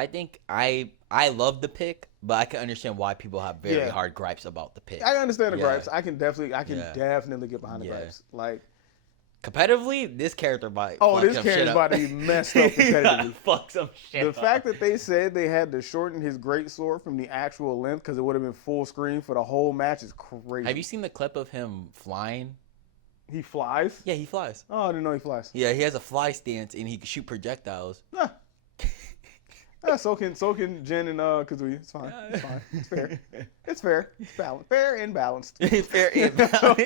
I think I love the pick, but I can understand why people have very hard gripes about the pick. I understand the Yeah. gripes. I can definitely get behind the Yeah. gripes. Like, competitively, this character might oh, fuck this some character's shit up. about to be messed up competitively. Fuck some shit The up. fact that they said they had to shorten his greatsword from the actual length because it would have been full screen for the whole match is crazy. Have you seen the clip of him flying? He flies? Yeah, he flies. Oh, I didn't know he flies. Yeah, he has a fly stance and he can shoot projectiles. Nah. So can Jen and Kazooie. It's fine. It's fine. It's fair. It's fair. It's balanced. Fair and balanced. Fair and balanced.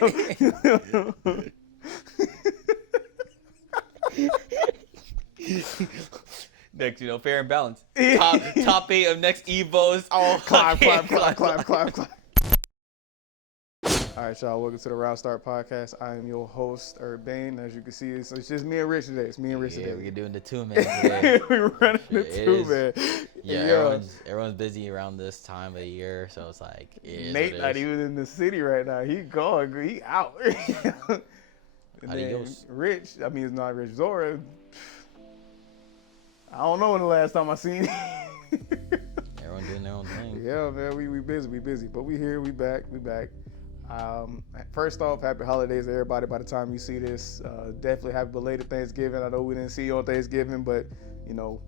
Next, fair and balanced. Top 8 of next Evos. Oh, climb. All right, y'all. Welcome to the RoundStart podcast. I am your host, Urbane. As you can see, it's just me and Rich today. It's me and Rich today. We're doing the 2-man today. We're running the 2-man. Yeah, everyone's busy around this time of year, so it's like Nate not even in the city right now. He gone. He out. And then Rich, it's not Rich. Zora. I don't know when the last time I seen him. Everyone doing their own thing. Yeah, man, we busy, but we here, we back. First off, happy holidays to everybody. By the time you see this, definitely happy belated Thanksgiving. I know we didn't see you on Thanksgiving, but I know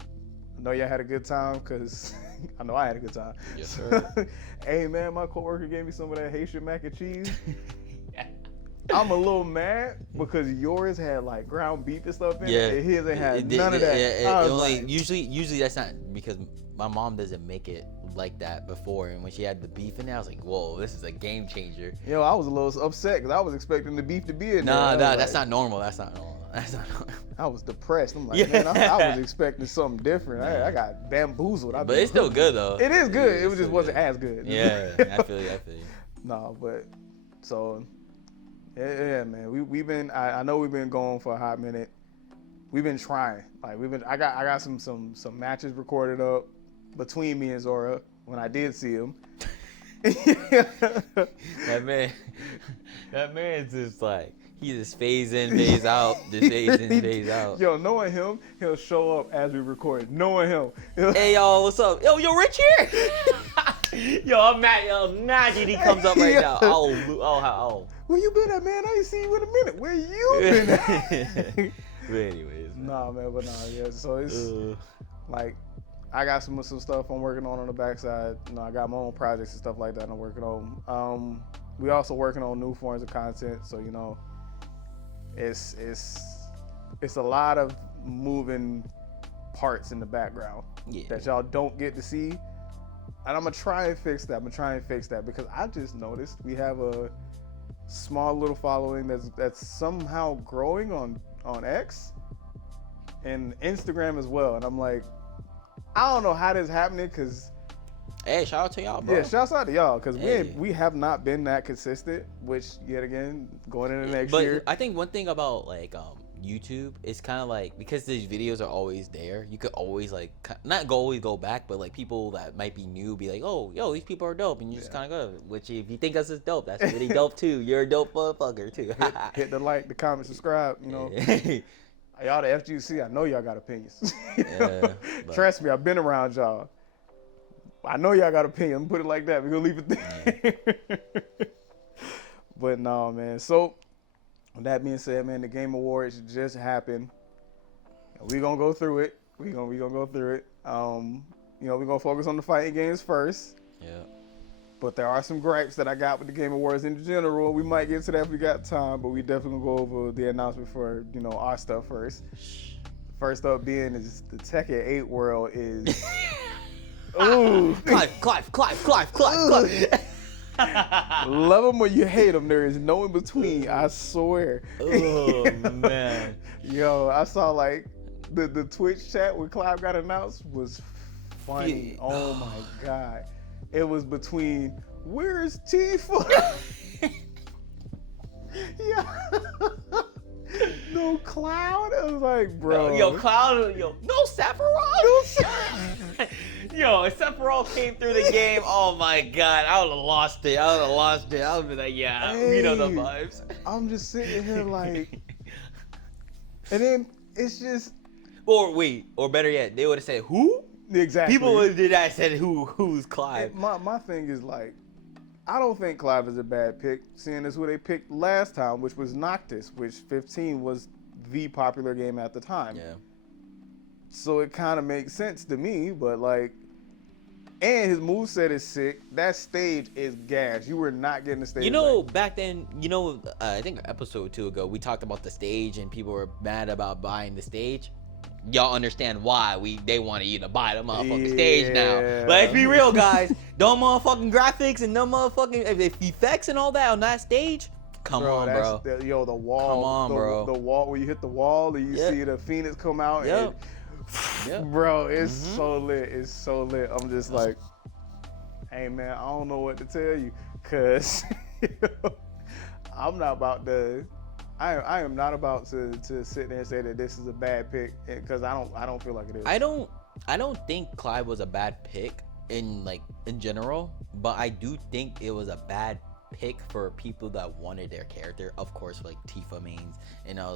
y'all had a good time because I know I had a good time. Yes, sir. Hey, man, my coworker gave me some of that Haitian mac and cheese. I'm a little mad because yours had like ground beef and stuff in it. And his ain't had none of that. Usually that's not because my mom doesn't make it like that before. And when she had the beef in there, I was like, whoa, this is a game changer. I was a little upset because I was expecting the beef to be in there. Nah, that's not normal. That's not normal. I was depressed. I'm like, man, I was expecting something different. I got bamboozled. But it's still good though. It is good. It just wasn't as good. Yeah, I feel you. No, but so. Yeah, man. We've been. I know we've been going for a hot minute. We've been trying. Like I got some matches recorded up between me and Zora when I did see him. That man's just like he just phase in, phase out, just phase in, phase out. Yo, knowing him, he'll show up as we record. Knowing him. Hey y'all, what's up? Yo, Rich here. Yo, I'm mad. Imagine he comes up right now. Oh. Where you been at, man? I ain't seen you in a minute. Where you been at? But anyways. Yeah. So it's like I got some stuff I'm working on the backside. I got my own projects and stuff like that I'm working on. We also working on new forms of content. So it's a lot of moving parts in the background that y'all don't get to see. And I'm gonna try and fix that. Because I just noticed we have a small little following that's somehow growing on X and Instagram as well. And I'm like, I don't know how this is happening because. Hey, shout out to y'all, bro. Yeah, shout out to y'all because we have not been that consistent. Which yet again, going into next year. But I think one thing about like YouTube is kind of like because these videos are always there. You could always always go back, but like people that might be new be like, oh, yo, these people are dope, and you just kind of go. Which if you think us is dope, that's really dope too. You're a dope motherfucker too. hit the like, the comment, subscribe. Y'all the FGC. I know y'all got opinions. Trust me, I've been around y'all. I know y'all got opinions. I'm gonna put it like that. We're gonna leave it there. But no, man. So with that being said, man, the Game Awards just happened. We're gonna go through it. We're gonna go through it. We're gonna focus on the fighting games first. Yeah. But there are some gripes that I got with the Game Awards in general. We might get to that if we got time, but we definitely gonna go over the announcement for our stuff first. First up being is the Tekken 8 world is. Ooh. Clive. Love them or you hate them. There is no in between. I swear. Oh man. Yo, I saw like the Twitch chat when Clive got announced was funny. Oh my god. It was between where's Tifa? Yeah. No Cloud. I was like, bro. Yo, Cloud. No Sephiroth. Yo, if Sephiroth came through the game, oh my god, I would have lost it. I would have been like, yeah, we know the vibes. I'm just sitting here like, and then it's just. Or better yet, they would have said, who? Exactly. People did that said who's Clive. My thing is like, I don't think Clive is a bad pick, seeing as who they picked last time, which was Noctis, which 15 was the popular game at the time. Yeah. So it kind of makes sense to me, but like, and his moveset is sick. That stage is gas. You were not getting the stage. You know, back. back then, I think episode 2 ago, we talked about the stage and people were mad about buying the stage. Y'all understand why they wanted you to buy the motherfucking stage now. Let's be real, guys. Dumb motherfucking graphics and dumb motherfucking effects and all that on that stage. Come on, bro. The wall. Come on, bro. The wall where you hit the wall and you see the Phoenix come out. Yep. Bro, it's so lit. It's so lit. I'm just like, hey man, I don't know what to tell you, cause I'm not about to. I am not about to sit there and say that this is a bad pick, because I don't feel like it is. I don't think Clive was a bad pick in general, but I do think it was a bad pick for people that wanted their character. Of course, like Tifa mains,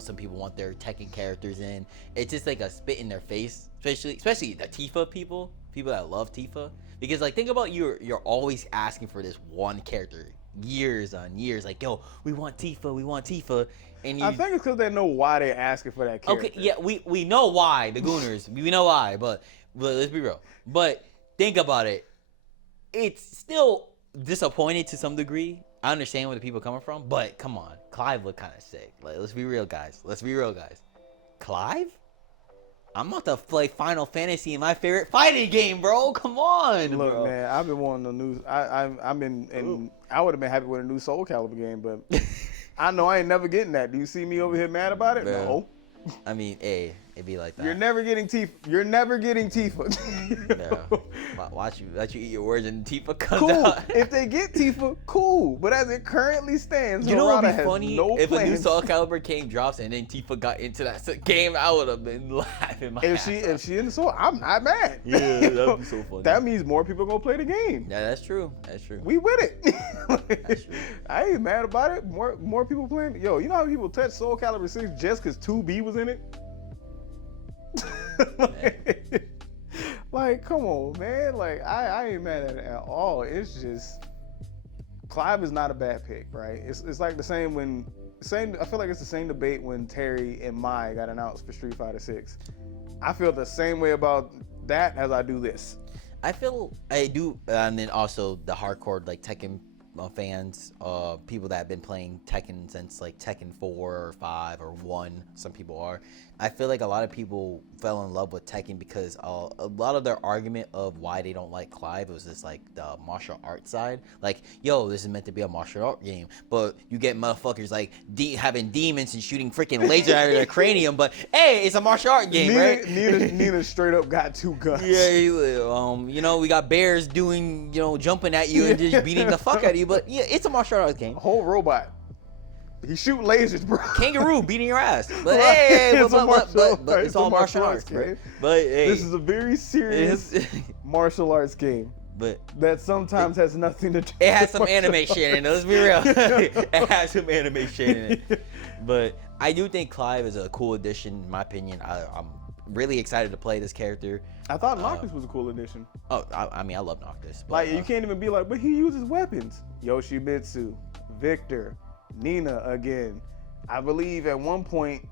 some people want their Tekken characters in. It's just like a spit in their face, especially the Tifa people that love Tifa, because like think about you're always asking for this one character years on years, like, yo, we want Tifa, and I think it's because they know why they're asking for that character. Okay, yeah, we know why, the Gooners, we know why, but let's be real. But think about it, it's still disappointed to some degree. I understand where the people are coming from, but come on, Clive looked kind of sick. Like, let's be real, guys. Clive? I'm about to play Final Fantasy in my favorite fighting game, bro. Come on, Look, bro. man, I've been wanting a new. I would have been happy with a new Soul Calibur game, but I know I ain't never getting that. Do you see me over here mad about it? Bro. No. I mean, hey, it'd be like that. You're never getting Tifa. No. Watch you eat your words and Tifa comes Cool. out. If they get Tifa, cool. But as it currently stands, You know what would be Harada funny? has no If plans. a new Soul Calibur game drops and then Tifa got into that game, I would have been laughing my ass If off. she in the Soul, I'm not mad. Yeah, that'd be so funny. That means more people gonna play the game. Yeah, that's true. We with it. That's true. I ain't mad about it. More people playing. Yo, you know how many people touched Soul Calibur 6 just because 2B was in it? Like, come on, man. Like, I ain't mad at it at all. It's just Clive is not a bad pick, right? It's like the same I feel like it's the same debate when Terry and Mai got announced for Street Fighter 6. I feel the same way about that as I do this. I do, and then also the hardcore like Tekken fans, people that have been playing Tekken since like Tekken 4 or 5 or 1. Some people are. I feel like a lot of people fell in love with Tekken because a lot of their argument of why they don't like Clive was just like the martial arts side. Like, yo, this is meant to be a martial art game, but you get motherfuckers like having demons and shooting freaking laser out of their cranium. But hey, it's a martial art game, right? Nina straight up got 2 guns. Yeah, we got bears doing, jumping at you and just beating the fuck out of you. But yeah, it's a martial arts game. A whole robot. He shoot lasers, bro. Kangaroo beating your ass. But Right. hey, It's but it's all martial arts, game. But hey, This is a very serious martial arts game but that sometimes has nothing to do. it has with some martial animation in it. Let's be real. It has some animation in it. But I do think Clive is a cool addition, in my opinion. I'm really excited to play this character. I thought Noctis was a cool addition. Oh, I mean, I love Noctis. But, Like, you can't even be like, but he uses weapons. Yoshimitsu, Victor, Nina again. I believe at one point,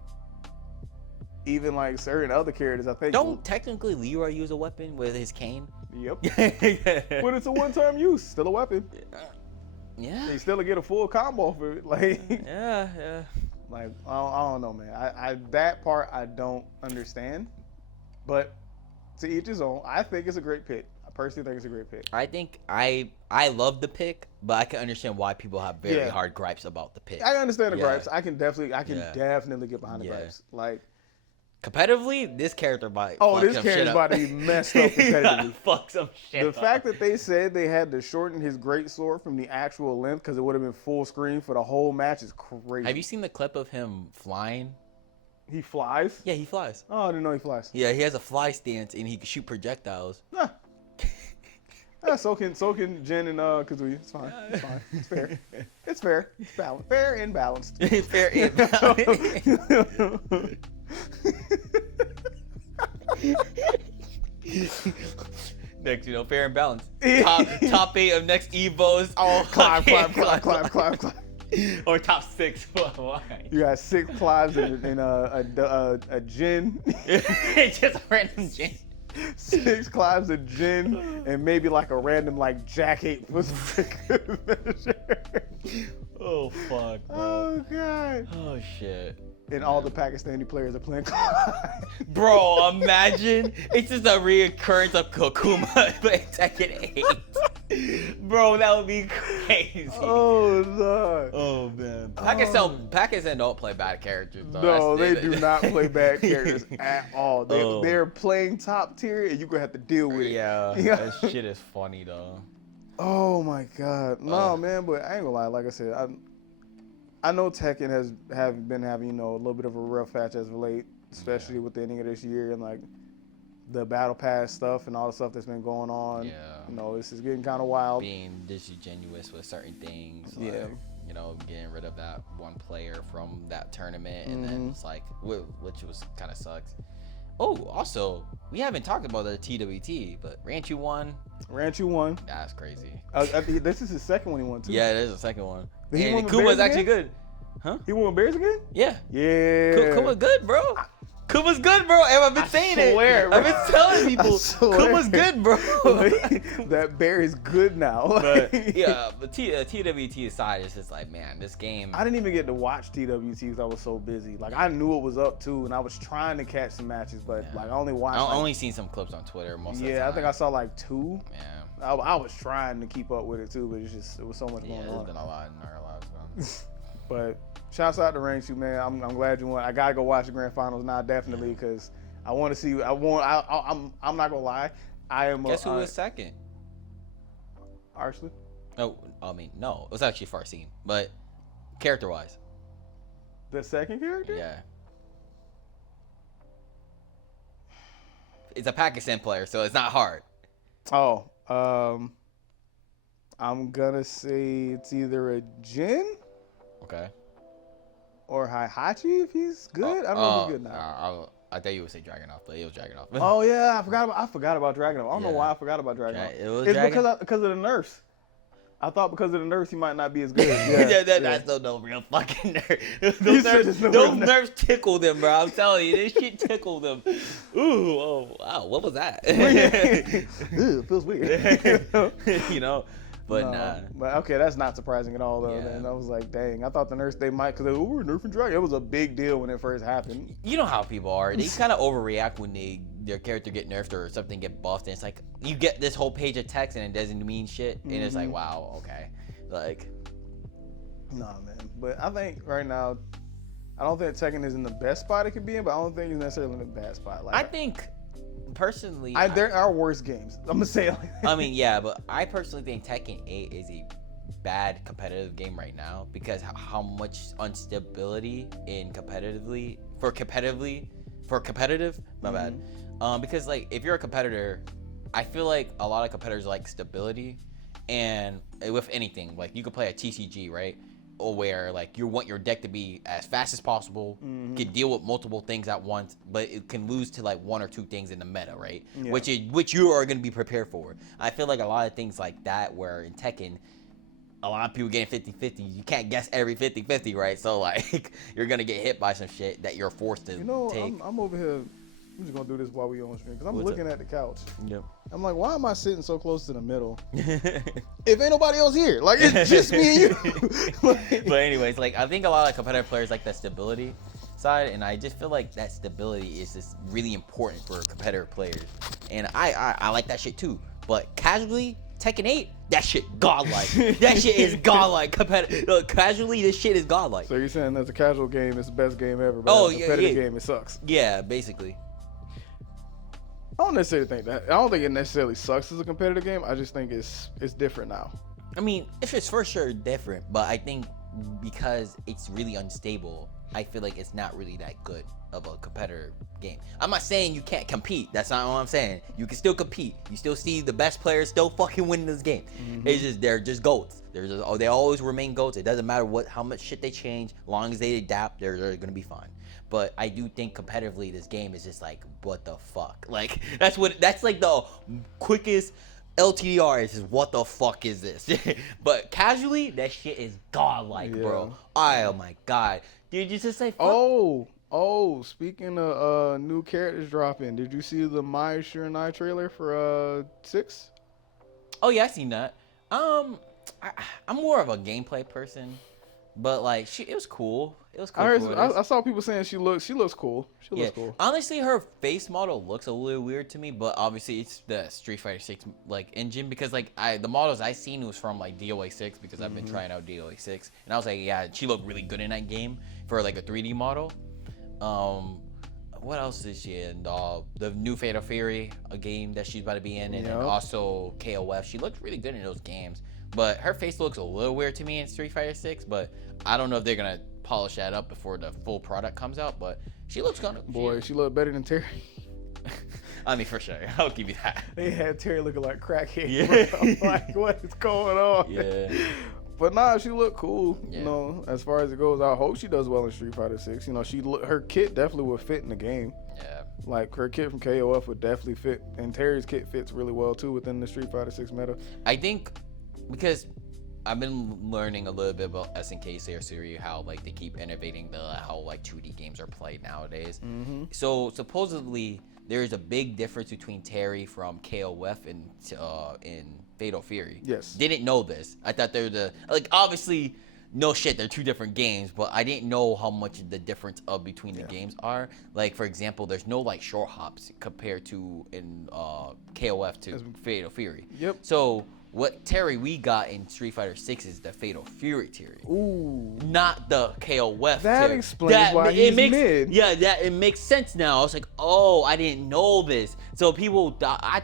even like certain other characters, I think. Don't technically Leroy use a weapon with his cane? Yep. But it's a one-time use. Still a weapon. Yeah. You still get a full combo for it. Like, Yeah. like I don't know, man. I that part I don't understand. But to each his own. I think it's a great pick. I personally think it's a great pick. I think I love the pick, but I can understand why people have very hard gripes about the pick. I understand the Yeah. gripes. I can definitely get behind the Yeah. gripes. Like, Competitively, this character might this some character's shit up. about to be messed up competitively. Fuck some shit The up. fact that they said they had to shorten his greatsword from the actual length because it would have been full screen for the whole match is crazy. Have you seen the clip of him flying? He flies? Yeah, he flies. Oh, I didn't know he flies. Yeah, he has a fly stance and he can shoot projectiles. Nah. Yeah, so can Jin and Kazuya. It's fine. It's fine. It's fair. It's fair. It's balanced. Fair and balanced. Fair and balanced. Next, fair and balanced. Top 8 of next Evos. Oh, climb. Or top 6. Why? You got 6 climbs and a gin. It's just a random gin. 6 climbs of gin and maybe like a random like jacket was Oh fuck, bro. Oh god. Oh shit. And all the Pakistani players are playing Bro, imagine it's just a reoccurrence of Kokuma playing Tekken 8. Bro, that would be crazy. Oh no. Oh man. Pakistan don't play bad characters though. No, they do not play bad characters at all. They're playing top tier and you're gonna have to deal with it. Yeah. That shit is funny though. Oh my god. No man, but I ain't gonna lie, like I said, I know Tekken have been having, a little bit of a rough patch as of late, especially with the ending of this year and like the battle pass stuff and all the stuff that's been going on. Yeah. This is getting kind of wild. Being disingenuous with certain things. Yeah. Like, getting rid of that one player from that tournament and then it's like, which was kind of sucks. Oh, also, we haven't talked about the TWT, but Ranchu won. That's crazy. This is his second one he won too. Yeah, there's a second one. And Kuma's actually good. Huh? He won Bears again? Yeah. Yeah. Kuma's good, bro. Kuma's good, bro. And I've been saying it. I've been telling people Kuma's good, bro. That bear is good now. But yeah, the TWT aside, it's just like, man, this game. I didn't even get to watch TWT because I was so busy. Like, I knew it was up too, and I was trying to catch some matches, but like I only watched. I only seen some clips on Twitter most of the time. Yeah, I think I saw like 2. Yeah. I was trying to keep up with it too, but it was so much going on. There's been a lot in our lives. But shouts out to Ranchu, man. I'm glad you won. I gotta go watch the grand finals now, definitely, because I want to see. I'm not gonna lie. Guess who was second? Arsley. No, I mean no. It was actually Farseen, but character-wise. The second character? Yeah. It's a Pakistan player, so it's not hard. Oh, I'm gonna say it's either a Jin. Okay. Or Heihachi if he's good. I don't know if he's good now. I thought you would say Dragunov, but it was Dragunov. Oh yeah, I forgot about Dragunov. I don't know why I forgot about Dragunov. It's because of the nurse. I thought because of the nurse he might not be as good. That's no real fucking nerve. Those nerves tickle them, bro. I'm telling you, this shit tickled them. Ooh, oh wow, what was that? Ew, it feels weird. But But okay, that's not surprising at all, though. Yeah. And I was like, dang, I thought the nurse, they might, because we're nerfing Dragon. It was a big deal when it first happened. You know how people are. They kind of overreact when their character get nerfed or something get buffed. And it's like, you get this whole page of text and it doesn't mean shit. And it's like, wow, okay. Like. Nah, man. But I think right now, I don't think Tekken is in the best spot it could be in, but I don't think it's necessarily in the bad spot. Like, I think, personally, there are worse games. I'm gonna say it like that. I mean, yeah, but I personally think Tekken 8 is a bad competitive game right now because how much instability in competitive, my bad. Because like if you're a competitor, I feel like a lot of competitors like stability, and with anything, like you could play a TCG, right? Or where like you want your deck to be as fast as possible, can deal with multiple things at once, but it can lose to like 1 or 2 things in the meta, right? Yeah. Which you are going to be prepared for. I feel like a lot of things like that, where in Tekken, a lot of people getting 50-50. You can't guess every 50-50, right? So like you're gonna get hit by some shit that you're forced to take. I'm over here. I'm just gonna do this while we on stream because I'm looking at the couch. Yep. I'm like, why am I sitting so close to the middle? If ain't nobody else here, like it's just me and you. But anyways, like I think a lot of competitive players like that stability side, and I just feel like that stability is just really important for competitive players, and I like that shit too. But casually, Tekken 8, that shit godlike. That shit is godlike. Casually, this shit is godlike. So you're saying that's a casual game, it's the best game ever, but as a competitive game, it sucks. Yeah, basically. I don't necessarily think that. I don't think it necessarily sucks as a competitive game. I just think it's different now. I mean, if it's for sure different, but I think because it's really unstable, I feel like it's not really that good of a competitor game. I'm not saying you can't compete. That's not what I'm saying. You can still compete. You still see the best players still fucking winning this game. It's just they're just goats. They always remain goats. It doesn't matter how much shit they change. As long as they adapt, they're gonna be fine. But I do think competitively, this game is just like, what the fuck? Like that's like the quickest LTR is what the fuck is this? But casually, that shit is godlike, bro. Oh my god. Did you just say fuck? Speaking of new characters dropping, did you see the Mai Shiranai trailer for 6? Oh yeah, I seen that. I'm more of a gameplay person, but like it was cool. It was cool. I saw people saying she looks cool. She looks cool. Honestly, her face model looks a little weird to me, but obviously it's the Street Fighter 6 like engine because like the models I seen was from like DOA 6 because I've been trying out DOA 6 and I was like, yeah, she looked really good in that game for like a 3D model. What else is she in? The new Fatal Fury, a game that she's about to be in, and then also KOF. She looked really good in those games, but her face looks a little weird to me in Street Fighter 6. But I don't know if they're gonna polish that up before the full product comes out. But she looks kind of. Boy, she looked better than Terry. I mean, for sure, I'll give you that. They had Terry looking like crackhead. Yeah. Like, what is going on? Yeah. But nah, she looked cool. Yeah. You know, as far as it goes, I hope she does well in Street Fighter 6. You know, her kit definitely would fit in the game. Yeah. Like her kit from KOF would definitely fit, and Terry's kit fits really well too within the Street Fighter 6 meta. I think because I've been learning a little bit about SNK series, how like they keep innovating how like 2D games are played nowadays. So supposedly there is a big difference between Terry from KOF and in Fatal Fury. Yes. Didn't know this. I thought they're obviously no shit, they're two different games, but I didn't know how much the difference between the games are. Like for example, there's no like short hops compared to in KOF to Fatal Fury. Yep. So what Terry we got in Street Fighter 6 is the Fatal Fury Terry. Ooh. Not the KOF That Terry. explains why he's mid. Yeah, it makes sense now. I was like, oh, I didn't know this. So I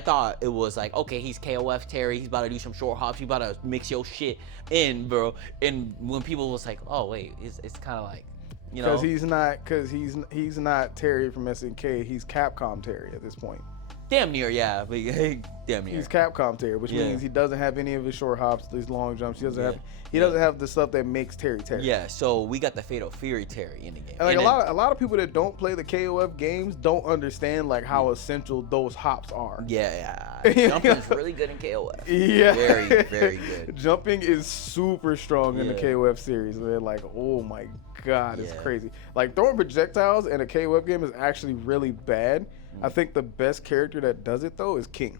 thought it was like, okay, he's KOF Terry. He's about to do some short hops. He's about to mix your shit in, bro. And when people was like, oh, wait, it's kind of like, you know. Because he's not Terry from SNK. He's Capcom Terry at this point. Damn near, yeah. Damn near. He's Capcom Terry, which means he doesn't have any of his short hops, these long jumps. He doesn't have the stuff that makes Terry Terry. Yeah, so we got the Fatal Fury Terry in the game. And like a lot of people that don't play the KOF games don't understand like how essential those hops are. Yeah. Jumping's really good in KOF. Yeah. Very, very good. Jumping is super strong in the KOF series. They're like, oh my god, it's crazy. Like throwing projectiles in a KOF game is actually really bad. I think the best character that does it though is King.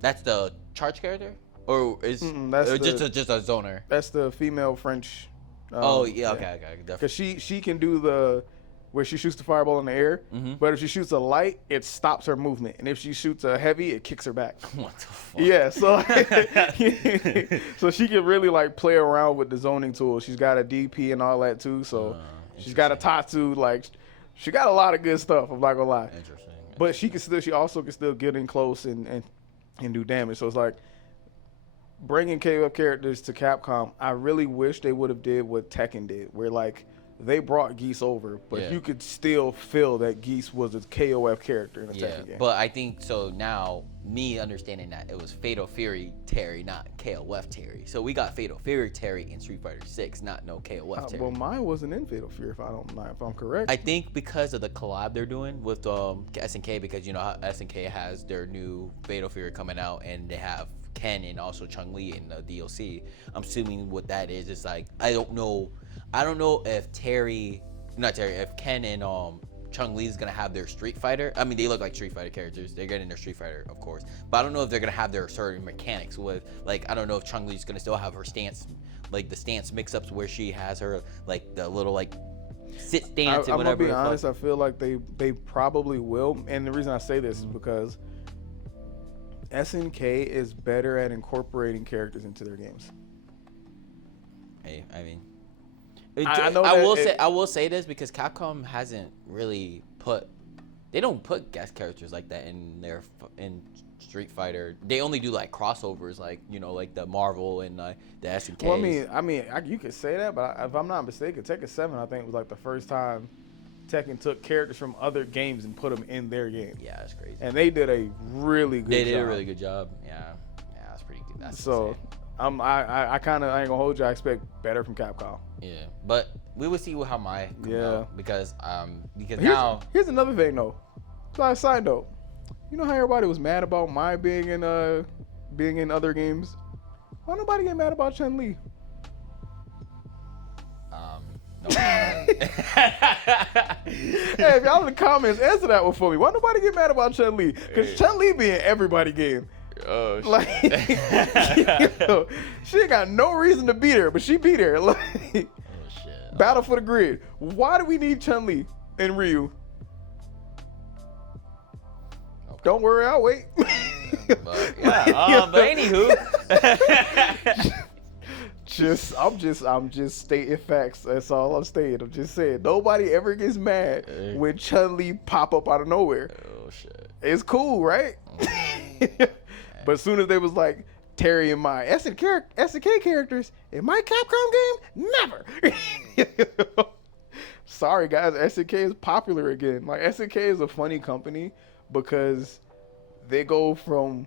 That's the charge character, or is just a zoner? That's the female French. Okay, because she can do where she shoots the fireball in the air, but if she shoots a light, it stops her movement, and if she shoots a heavy, it kicks her back. What the fuck? Yeah, so so she can really like play around with the zoning tool. She's got a DP and all that too, so she's got a Tatsu. Like she got a lot of good stuff. I'm not gonna lie. Interesting. But she also can still get in close and do damage. So it's like bringing KOF characters to Capcom. I really wish they would have did what Tekken did, where like they brought Geese over, but you could still feel that Geese was a KOF character in a Tekken game. But I think so now, me understanding that it was Fatal Fury Terry, not KOF Terry. So we got Fatal Fury Terry in Street Fighter 6, not no KOF Terry. Well, mine wasn't in Fatal Fury, if I'm correct. I think because of the collab they're doing with SNK, because you know how SNK has their new Fatal Fury coming out, and they have Ken and also Chun-Li in the DLC. I'm assuming what that is like, I don't know if if Ken and Chun-Li is gonna have their Street Fighter. I mean, they look like Street Fighter characters. They're getting their Street Fighter, of course. But I don't know if they're gonna have their certain mechanics with, like, I don't know if Chun-Li's gonna still have her stance, like the stance mix-ups where she has her, like, the little, like, sit stance and whatever. I'm gonna be honest, I feel like they probably will. And the reason I say this is because SNK is better at incorporating characters into their games. Hey, I mean, I will say this because Capcom hasn't really they don't put guest characters like that in Street Fighter. They only do like crossovers, like like the Marvel and the SNK. Well, I mean, you could say that, but if I'm not mistaken, Tekken 7 I think was like the first time Tekken took characters from other games and put them in their game. Yeah, that's crazy. And they did a really good job. They did a really good job. Yeah, that's pretty good. That's so insane. I ain't gonna hold you. I expect better from Capcom. Yeah, but we will see how my comes out because here's another thing though. Side note, you know how everybody was mad about my being in other games? Why nobody get mad about Chun-Li? No. Hey, if y'all in the comments, answer that one for me. Why nobody get mad about Chun-Li? Because Chun-Li be in everybody game. Oh, shit. Like, she ain't got no reason to be there, but she be there. Like, oh, shit. Battle for the Grid. Why do we need Chun-Li and Ryu? Okay. Don't worry, I'll wait. But anywho. I'm just stating facts. That's all I'm saying. I'm just saying nobody ever gets mad when Chun-Li pop up out of nowhere. Oh shit. It's cool, right? But as soon as they was like Terry and my SNK characters in my Capcom game, never. Sorry guys, SNK is popular again. Like SNK is a funny company because they go from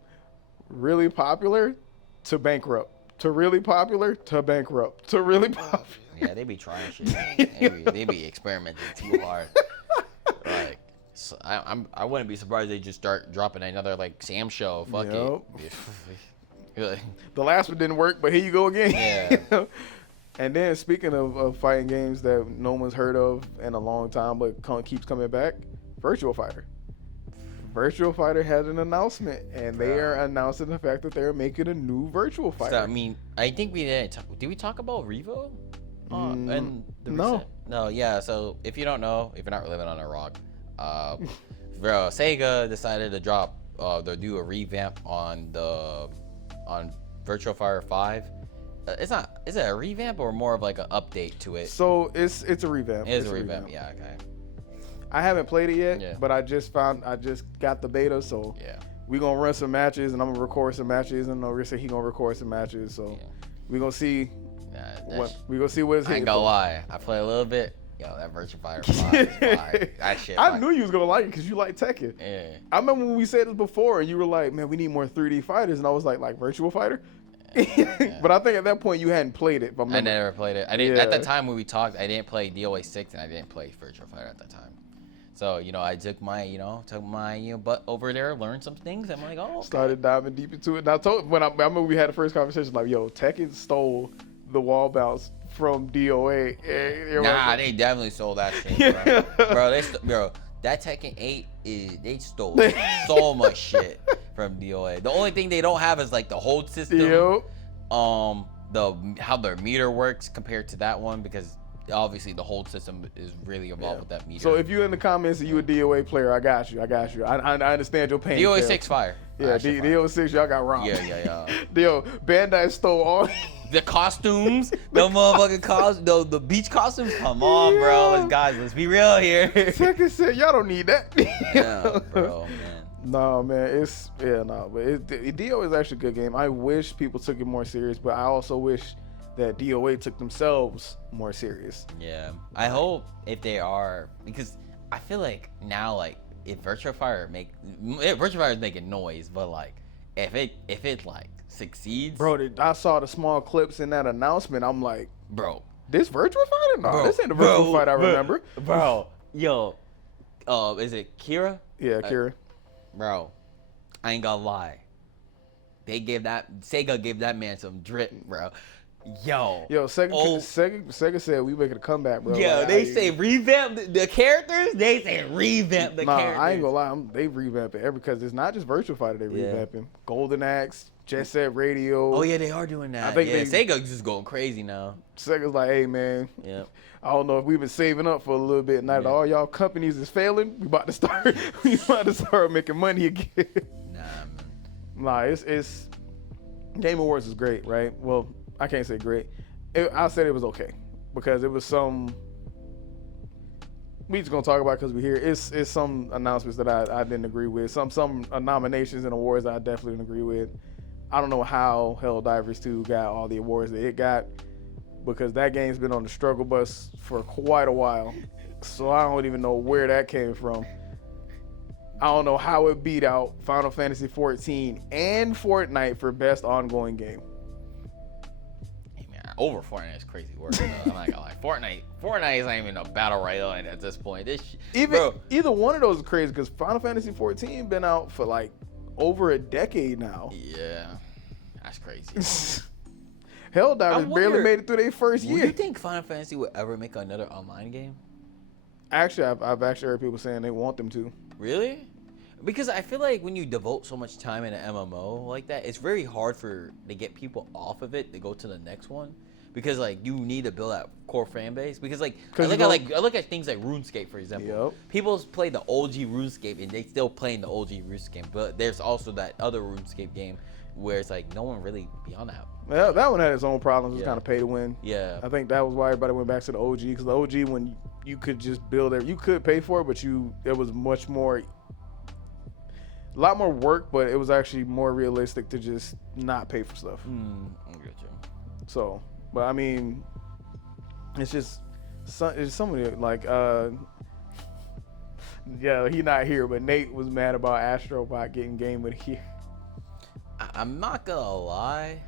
really popular to bankrupt. To really popular, to bankrupt, to really popular. Yeah, they be trying shit. They be experimenting too hard. Like, so I wouldn't be surprised they just start dropping another like Sam show. Fuck it. The last one didn't work, but here you go again. Yeah. And then speaking of fighting games that no one's heard of in a long time, but keeps coming back, Virtua Fighter. Virtua Fighter had an announcement, and they are announcing the fact that they're making a new Virtua Fighter. So, I mean, I think we didn't. Did we talk about Revo? No. No, yeah. So if you don't know, if you're not living on a rock, Sega decided to drop, they'll do a revamp on Virtua Fighter 5. Is it a revamp or more of like an update to it? So it's a revamp. It is a revamp. Yeah. Okay. I haven't played it yet, but I just got the beta, so we're gonna run some matches, and I'm gonna record some matches, and Risa he gonna record some matches, so we're gonna see what it's hitting. I ain't gonna lie, I play a little bit. Yo, that Virtua Fighter 5 is fire. That shit. I knew you was gonna like it because you like Tekken. Yeah. I remember when we said this before, and you were like, "Man, we need more 3D fighters," and I was like Virtua Fighter. Yeah. But I think at that point you hadn't played it. I never played it. I didn't. At the time when we talked, I didn't play DOA 6, and I didn't play Virtua Fighter at that time. So, I took my butt over there, learned some things. I'm like, oh, okay. Started diving deep into it. And I remember we had the first conversation like, yo, Tekken stole the wall bounce from DOA. Nah, they definitely stole that shit, bro. Bro, that Tekken 8 they stole so much shit from DOA. The only thing they don't have is like the hold system. Yep. How their meter works compared to that one, because obviously the hold system is really involved with that meter. So if you in the comments and you a DOA player, I got you. I understand your pain. DOA 6 fire. Yeah, DOA 6 y'all got robbed. Yeah. Yo, Bandai stole all the costumes, the motherfucking costumes, the beach costumes. Come on, bro. Let's be real here. Tekken said y'all don't need that. Yeah, bro, man. No, man, but DOA is actually a good game. I wish people took it more serious, but I also wish that DOA took themselves more serious. Yeah, I hope if they are, because I feel like now, like if Virtua Fighter is making noise, but like if it like succeeds, bro. I saw the small clips in that announcement. I'm like, bro, this Virtua Fighter? No, this ain't the Virtua Fighter I remember. Bro, yo, is it Kira? Yeah, Kira. Bro, I ain't gonna lie. Sega gave that man some drip, bro. Yo, Sega said we making a comeback, bro. Yo, they say revamp the characters. They say revamp the characters. I ain't gonna lie, they revamp it because it's not just Virtua Fighter. They revamping Golden Axe, Jet Set Radio. Oh yeah, they are doing that. I think Sega's just going crazy now. Sega's like, hey man, I don't know if we've been saving up for a little bit. Now that all y'all companies is failing, we about to start making money again. Nah, it's Game Awards is great, right? Well, I can't say great. I said it was okay because it was some we just gonna talk about because we here. It's some announcements that I didn't agree with. Some nominations and awards that I definitely didn't agree with. I don't know how Helldivers 2 got all the awards that it got because that game's been on the struggle bus for quite a while. So I don't even know where that came from. I don't know how it beat out Final Fantasy 14 and Fortnite for best ongoing game. Hey man, over Fortnite is crazy work. I'm not gonna lie. Fortnite is not even a battle royale at this point. Either one of those is crazy because Final Fantasy 14 been out for like over a decade now. Yeah, that's crazy. Helldivers barely made it through their first year. Do you think Final Fantasy would ever make another online game? Actually, I've actually heard people saying they want them to. Really? Because I feel like when you devote so much time in an MMO like that, it's very hard to get people off of it to go to the next one. Because like you need to build that core fan base. Because like I look at things like RuneScape, for example. Yep. People play the OG RuneScape and they still playing the OG RuneScape. But there's also that other RuneScape game where it's like no one really beyond that. Yeah, that one had its own problems. It was kind of pay to win. Yeah. I think that was why everybody went back to the OG because the OG when you could just build it, you could pay for it, but it was much more. A lot more work, but it was actually more realistic to just not pay for stuff. I get you. So, but I mean, it's just somebody like yeah, he not here, but Nate was mad about Astrobot getting Game of the Year. I'm not gonna lie.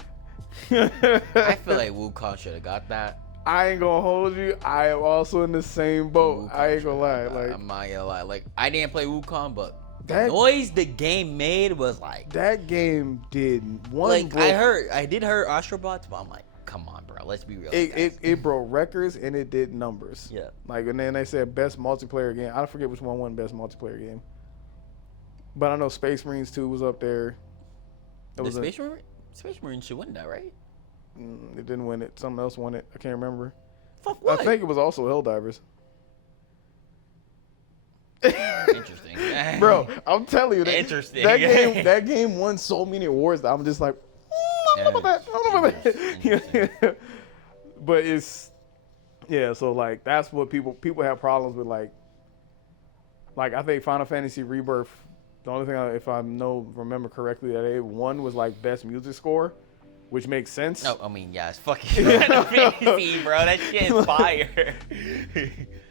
I feel like Wukong should have got that. I ain't gonna hold you. I am also in the same boat. Wukong I ain't gonna lie. Like I'm not gonna lie. Like I didn't play Wukong, but the noise the game made was like that game did one. Like I did hear Astrobots, but I'm like, come on, bro. Let's be real. It broke records and it did numbers. Yeah. Like and then they said best multiplayer game. I forget which one won best multiplayer game. But I know Space Marines 2 was up there. Space Marines should win that, right? It didn't win it. Something else won it. I can't remember. Fuck what? I think it was also Helldivers. Interesting. Bro, I'm telling you. Interesting. That game won so many awards that I'm just like, I don't know about that. But it's, yeah, so like, that's what people have problems with. Like I think Final Fantasy Rebirth, the only thing, if I remember correctly, that it won was like best music score, which makes sense. No, I mean, yeah, it's fucking Final Fantasy, bro. That shit is fire.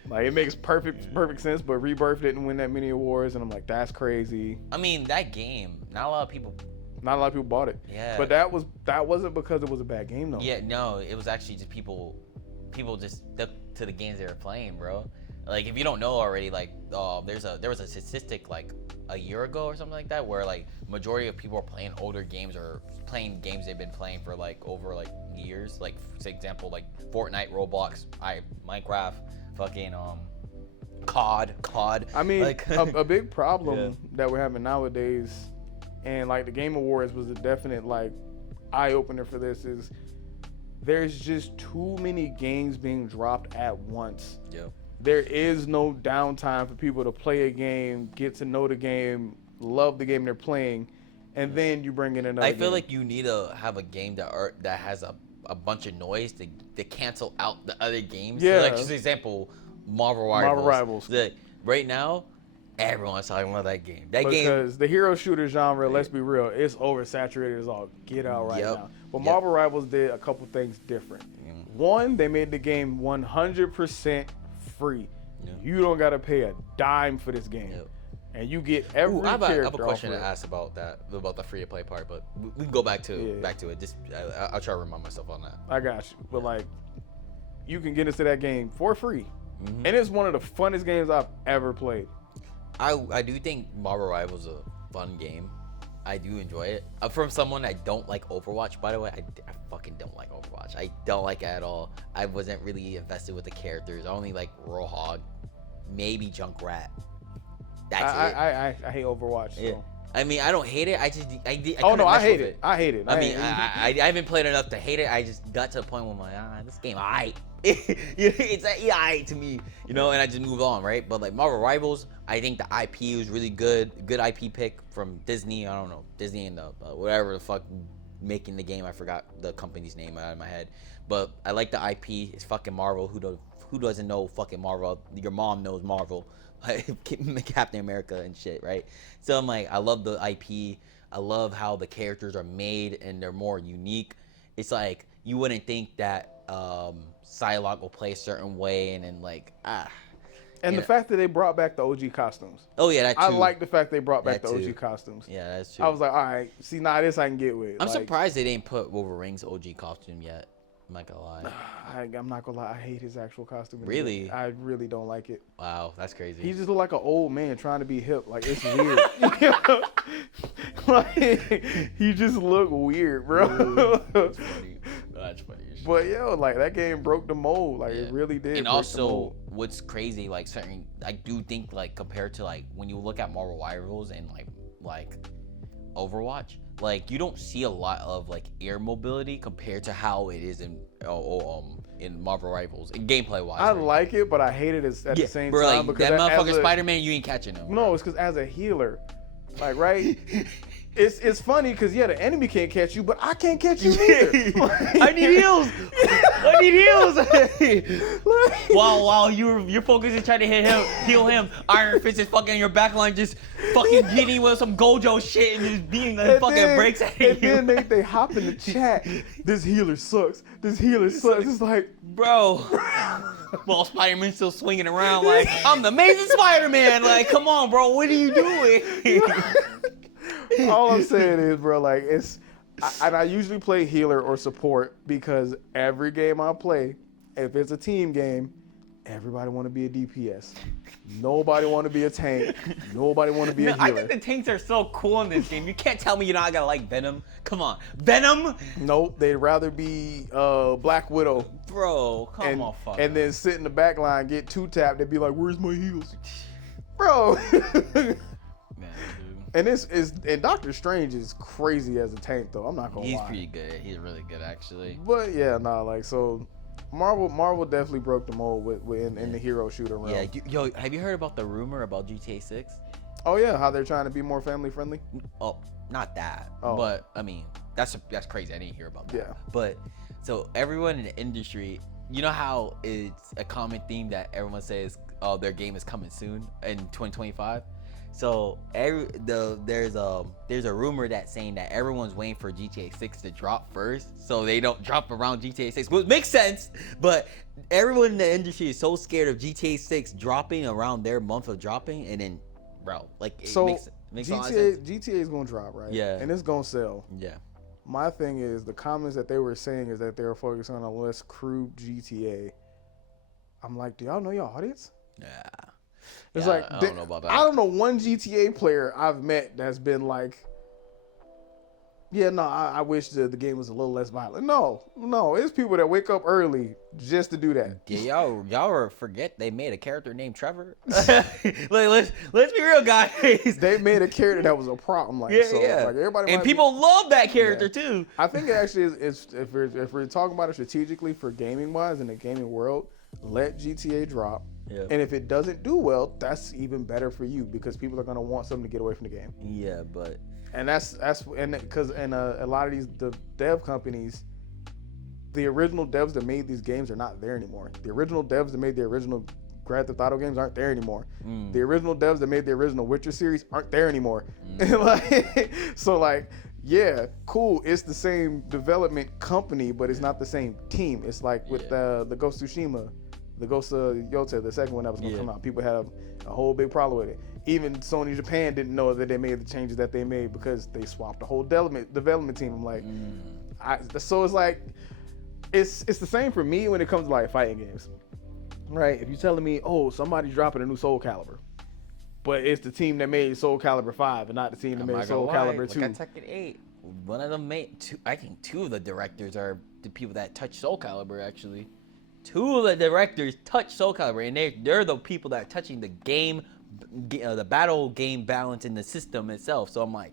Like it makes perfect sense, but Rebirth didn't win that many awards, and I'm like, that's crazy. I mean, that game, not a lot of people bought it. Yeah. But that wasn't because it was a bad game though. Yeah, no, it was actually just people just stuck to the games they were playing, bro. Like if you don't know already, like there was a statistic like a year ago or something like that where like majority of people are playing older games or playing games they've been playing for like over like years. Like for example, like Fortnite, Roblox, Minecraft, fucking COD. I mean, like, a big problem that we're having nowadays, and like the Game Awards was a definite like eye opener for this, is there's just too many games being dropped at once. Yeah. There is no downtime for people to play a game, get to know the game, love the game they're playing, and then you bring in another I feel game. like you need to have a game that has a bunch of noise to cancel out the other games. Yeah. So like, just an example, Marvel Rivals. Right now, everyone's talking about that game. Because the hero shooter genre, let's be real, it's oversaturated as all get out right now. But Marvel Rivals did a couple things different. One, they made the game 100% free. You don't got to pay a dime for this game. And you get every character. I have a question to ask about the free to play part, but we can go back to it. Just I'll try to remind myself on that. I got you. But like, you can get into that game for free, and it's one of the funnest games I've ever played. I do think Marvel Rivals is a fun game. I do enjoy it. From someone I don't like Overwatch, by the way. I fucking don't like Overwatch. I don't like it at all. I wasn't really invested with the characters. I only like Roadhog, maybe Junkrat. That's it. I hate Overwatch. So. Yeah. I mean, I don't hate it. I hate it. I hate it. I haven't played enough to hate it. I just got to the point where I'm like, this game, alright. It's alright to me, and I just move on, right? But like Marvel Rivals, I think the IP was really good IP pick from Disney. I don't know, Disney and the whatever the fuck making the game. I forgot the company's name out of my head, but I like the IP. It's fucking Marvel. who doesn't know fucking Marvel? Your mom knows Marvel, like Captain America and shit, right? So I'm like, I love the IP. I love how the characters are made and they're more unique. It's like you wouldn't think that Psylocke will play a certain way, and then like And the fact that they brought back the OG costumes. Oh yeah, that too. I like the fact they brought back that the too. OG costumes. Yeah, that's true. I was like, all right, see, this I can get with. I'm surprised they didn't put Wolverine's OG costume yet. I'm not gonna lie. I'm not gonna lie. I hate his actual costume. Really? I really don't like it. Wow, that's crazy. He just look like an old man trying to be hip. Like, it's weird. Like, he just look weird, bro. That's funny. That's funny. But yo, like, that game broke the mold. Like, it really did. And break also, the mold. what's crazy, like, certain, I do think, like, compared to, like, when you look at Marvel Rivals and like Overwatch, like, you don't see a lot of like air mobility compared to how it is in Marvel Rivals, in gameplay wise. I like it, but I hate it at the same time. Like, because that motherfucking Spider-Man, you ain't catching him. No, it's because as a healer, like, right? It's funny because the enemy can't catch you, but I can't catch you either. Like, I need heals. I need heals. while you're focusing trying to heal him, Iron Fist is fucking in your backline, just fucking getting with some Gojo shit and just being like fucking breaks at you. And then they hop in the chat. This healer sucks. This healer sucks. It's like, bro. While Spider-Man's still swinging around like, I'm the amazing Spider-Man. Like, come on, bro. What are you doing? All I'm saying is, bro, like, I usually play healer or support because every game I play, if it's a team game, everybody want to be a DPS. Nobody want to be a tank. Nobody want to be a healer. I think the tanks are so cool in this game. You can't tell me you're not gonna like Venom. Come on, Venom? Nope, they'd rather be Black Widow. Bro, come on, fuck. And then sit in the back line, get two-tapped, they'd be like, where's my heals? Bro. And and Doctor Strange is crazy as a tank, though. I'm not gonna lie. He's pretty good. He's really good, actually. But yeah, like, so Marvel definitely broke the mold in the hero shooter realm. Yeah, yo, have you heard about the rumor about GTA 6? Oh yeah, how they're trying to be more family friendly. Oh, not that. Oh. But I mean, that's crazy. I didn't hear about that. Yeah. But so everyone in the industry, you know how it's a common theme that everyone says, "Oh, their game is coming soon in 2025." So there's a rumor that's saying that everyone's waiting for GTA 6 to drop first, so they don't drop around GTA 6, which makes sense. But everyone in the industry is so scared of GTA 6 dropping around their month of dropping, and then, bro, like, it makes a lot of sense. GTA is gonna drop, right? Yeah. And it's gonna sell. Yeah. My thing is, the comments that they were saying is that they were focusing on a less crude GTA. I'm like, do y'all know your audience? Yeah. It's yeah, like, I don't know about that. I don't know one GTA player I've met that's been like, yeah, no, I wish the game was a little less violent. No, it's people that wake up early just to do that. Yeah, y'all forget they made a character named Trevor. Like, let's be real, guys. They made a character that was a problem. Like, so, like, everybody, and people love that character too. I think it actually is if we're talking about it strategically for gaming wise in the gaming world, let GTA drop. Yeah. And if it doesn't do well, that's even better for you because people are gonna want something to get away from the game. Yeah, but that's because a lot of the dev companies, the original devs that made these games are not there anymore. The original devs that made the original Grand Theft Auto games aren't there anymore. The original devs that made the original Witcher series aren't there anymore. So like, yeah, cool. It's the same development company, but it's not the same team. It's like with the Ghost of Tsushima. The Ghost of Yota, the second one that was going to come out, people had a whole big problem with it. Even Sony Japan didn't know that they made the changes that they made because they swapped the whole development team. I'm like, so it's like, it's the same for me when it comes to like fighting games, right? If you're telling me, oh, somebody's dropping a new Soul Calibur, but it's the team that made Soul Calibur 5 and not the team that made Soul Calibur 2. Look at Tekken 8. One of them made two. I think two of the directors are the people that touch Soul Calibur, actually. Two of the directors touch Soul Calibur, and they're the people that are touching the game, the battle game balance in the system itself. So I'm like,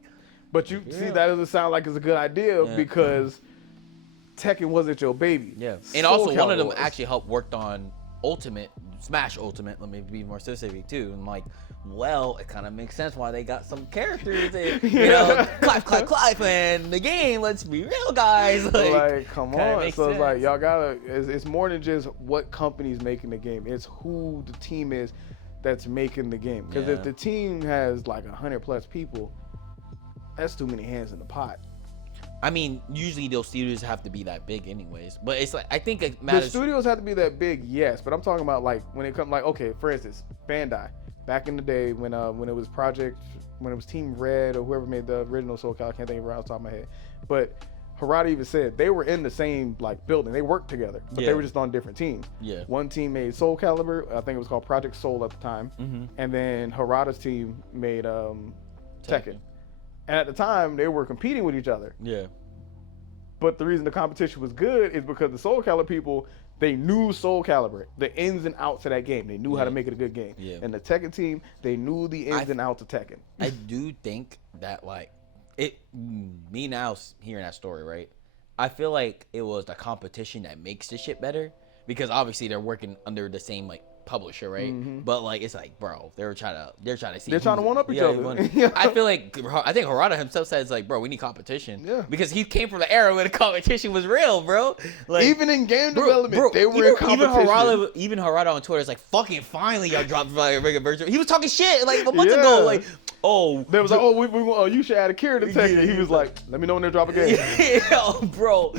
but you see, that doesn't sound like it's a good idea because Tekken wasn't your baby. Yeah, and Soul also Calibur one of them actually worked on Ultimate Smash Ultimate. Let me be more specific too. And like, well, it kind of makes sense why they got some characters. And, you know, Clive, and the game. Let's be real, guys. Like come on. So sense. it's like y'all gotta. It's more than just what company's making the game. It's who the team is that's making the game. Because if the team has like 100+ people, that's too many hands in the pot. I mean, usually those studios have to be that big anyways. But it's like, I think it matters. The studios have to be that big, yes. But I'm talking about like when it comes, like, okay, for instance, Bandai. Back in the day when it was Team Red or whoever made the original Soul Calibur, I can't think of it right off the top of my head. But Harada even said they were in the same like building. They worked together, but they were just on different teams. Yeah. One team made Soul Calibur. I think it was called Project Soul at the time. Mm-hmm. And then Harada's team made Tekken. And at the time, they were competing with each other. Yeah. But the reason the competition was good is because the Soul Calibur people, they knew Soul Calibur, the ins and outs of that game. They knew how to make it a good game. Yeah. And the Tekken team, they knew the ins and outs of Tekken. I do think that, like, me now hearing that story, right? I feel like it was the competition that makes the shit better, because obviously they're working under the same like publisher, right? Mm-hmm. But like, it's like, bro, they're trying to see. They're trying to one up each other. I feel like I think Harada himself says like, bro, we need competition. Yeah. Because he came from the era where the competition was real, bro. Like, even in game development, they were in competition. Even Harada on Twitter is like, fucking finally, y'all dropped like a regular version. He was talking shit like a month ago, like. Oh, they was like, oh, you should add Akira to Tekken. He was like, let me know when they drop a game. bro,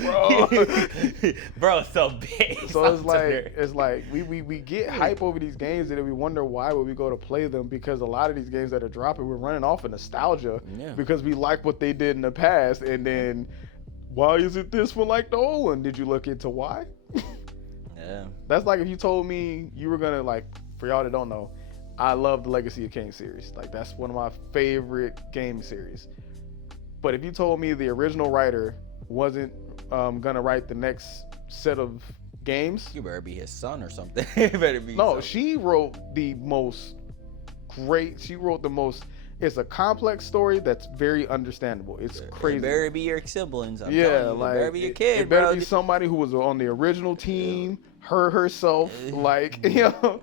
bro, so big. So it's like we get hype over these games and then we wonder why would we go to play them, because a lot of these games that are dropping, we're running off of nostalgia because we like what they did in the past, and then why isn't this one like the old one? Did you look into why? Yeah. That's like if you told me you were gonna, like, for y'all that don't know, I love the Legacy of Kain series. Like, that's one of my favorite game series. But if you told me the original writer wasn't gonna write the next set of games, you better be his son or something. Better be. No, she wrote the most. It's a complex story that's very understandable. It's crazy. It better be your siblings. I'm like, it better be your kid. It better be somebody who was on the original team. Herself, like, you know,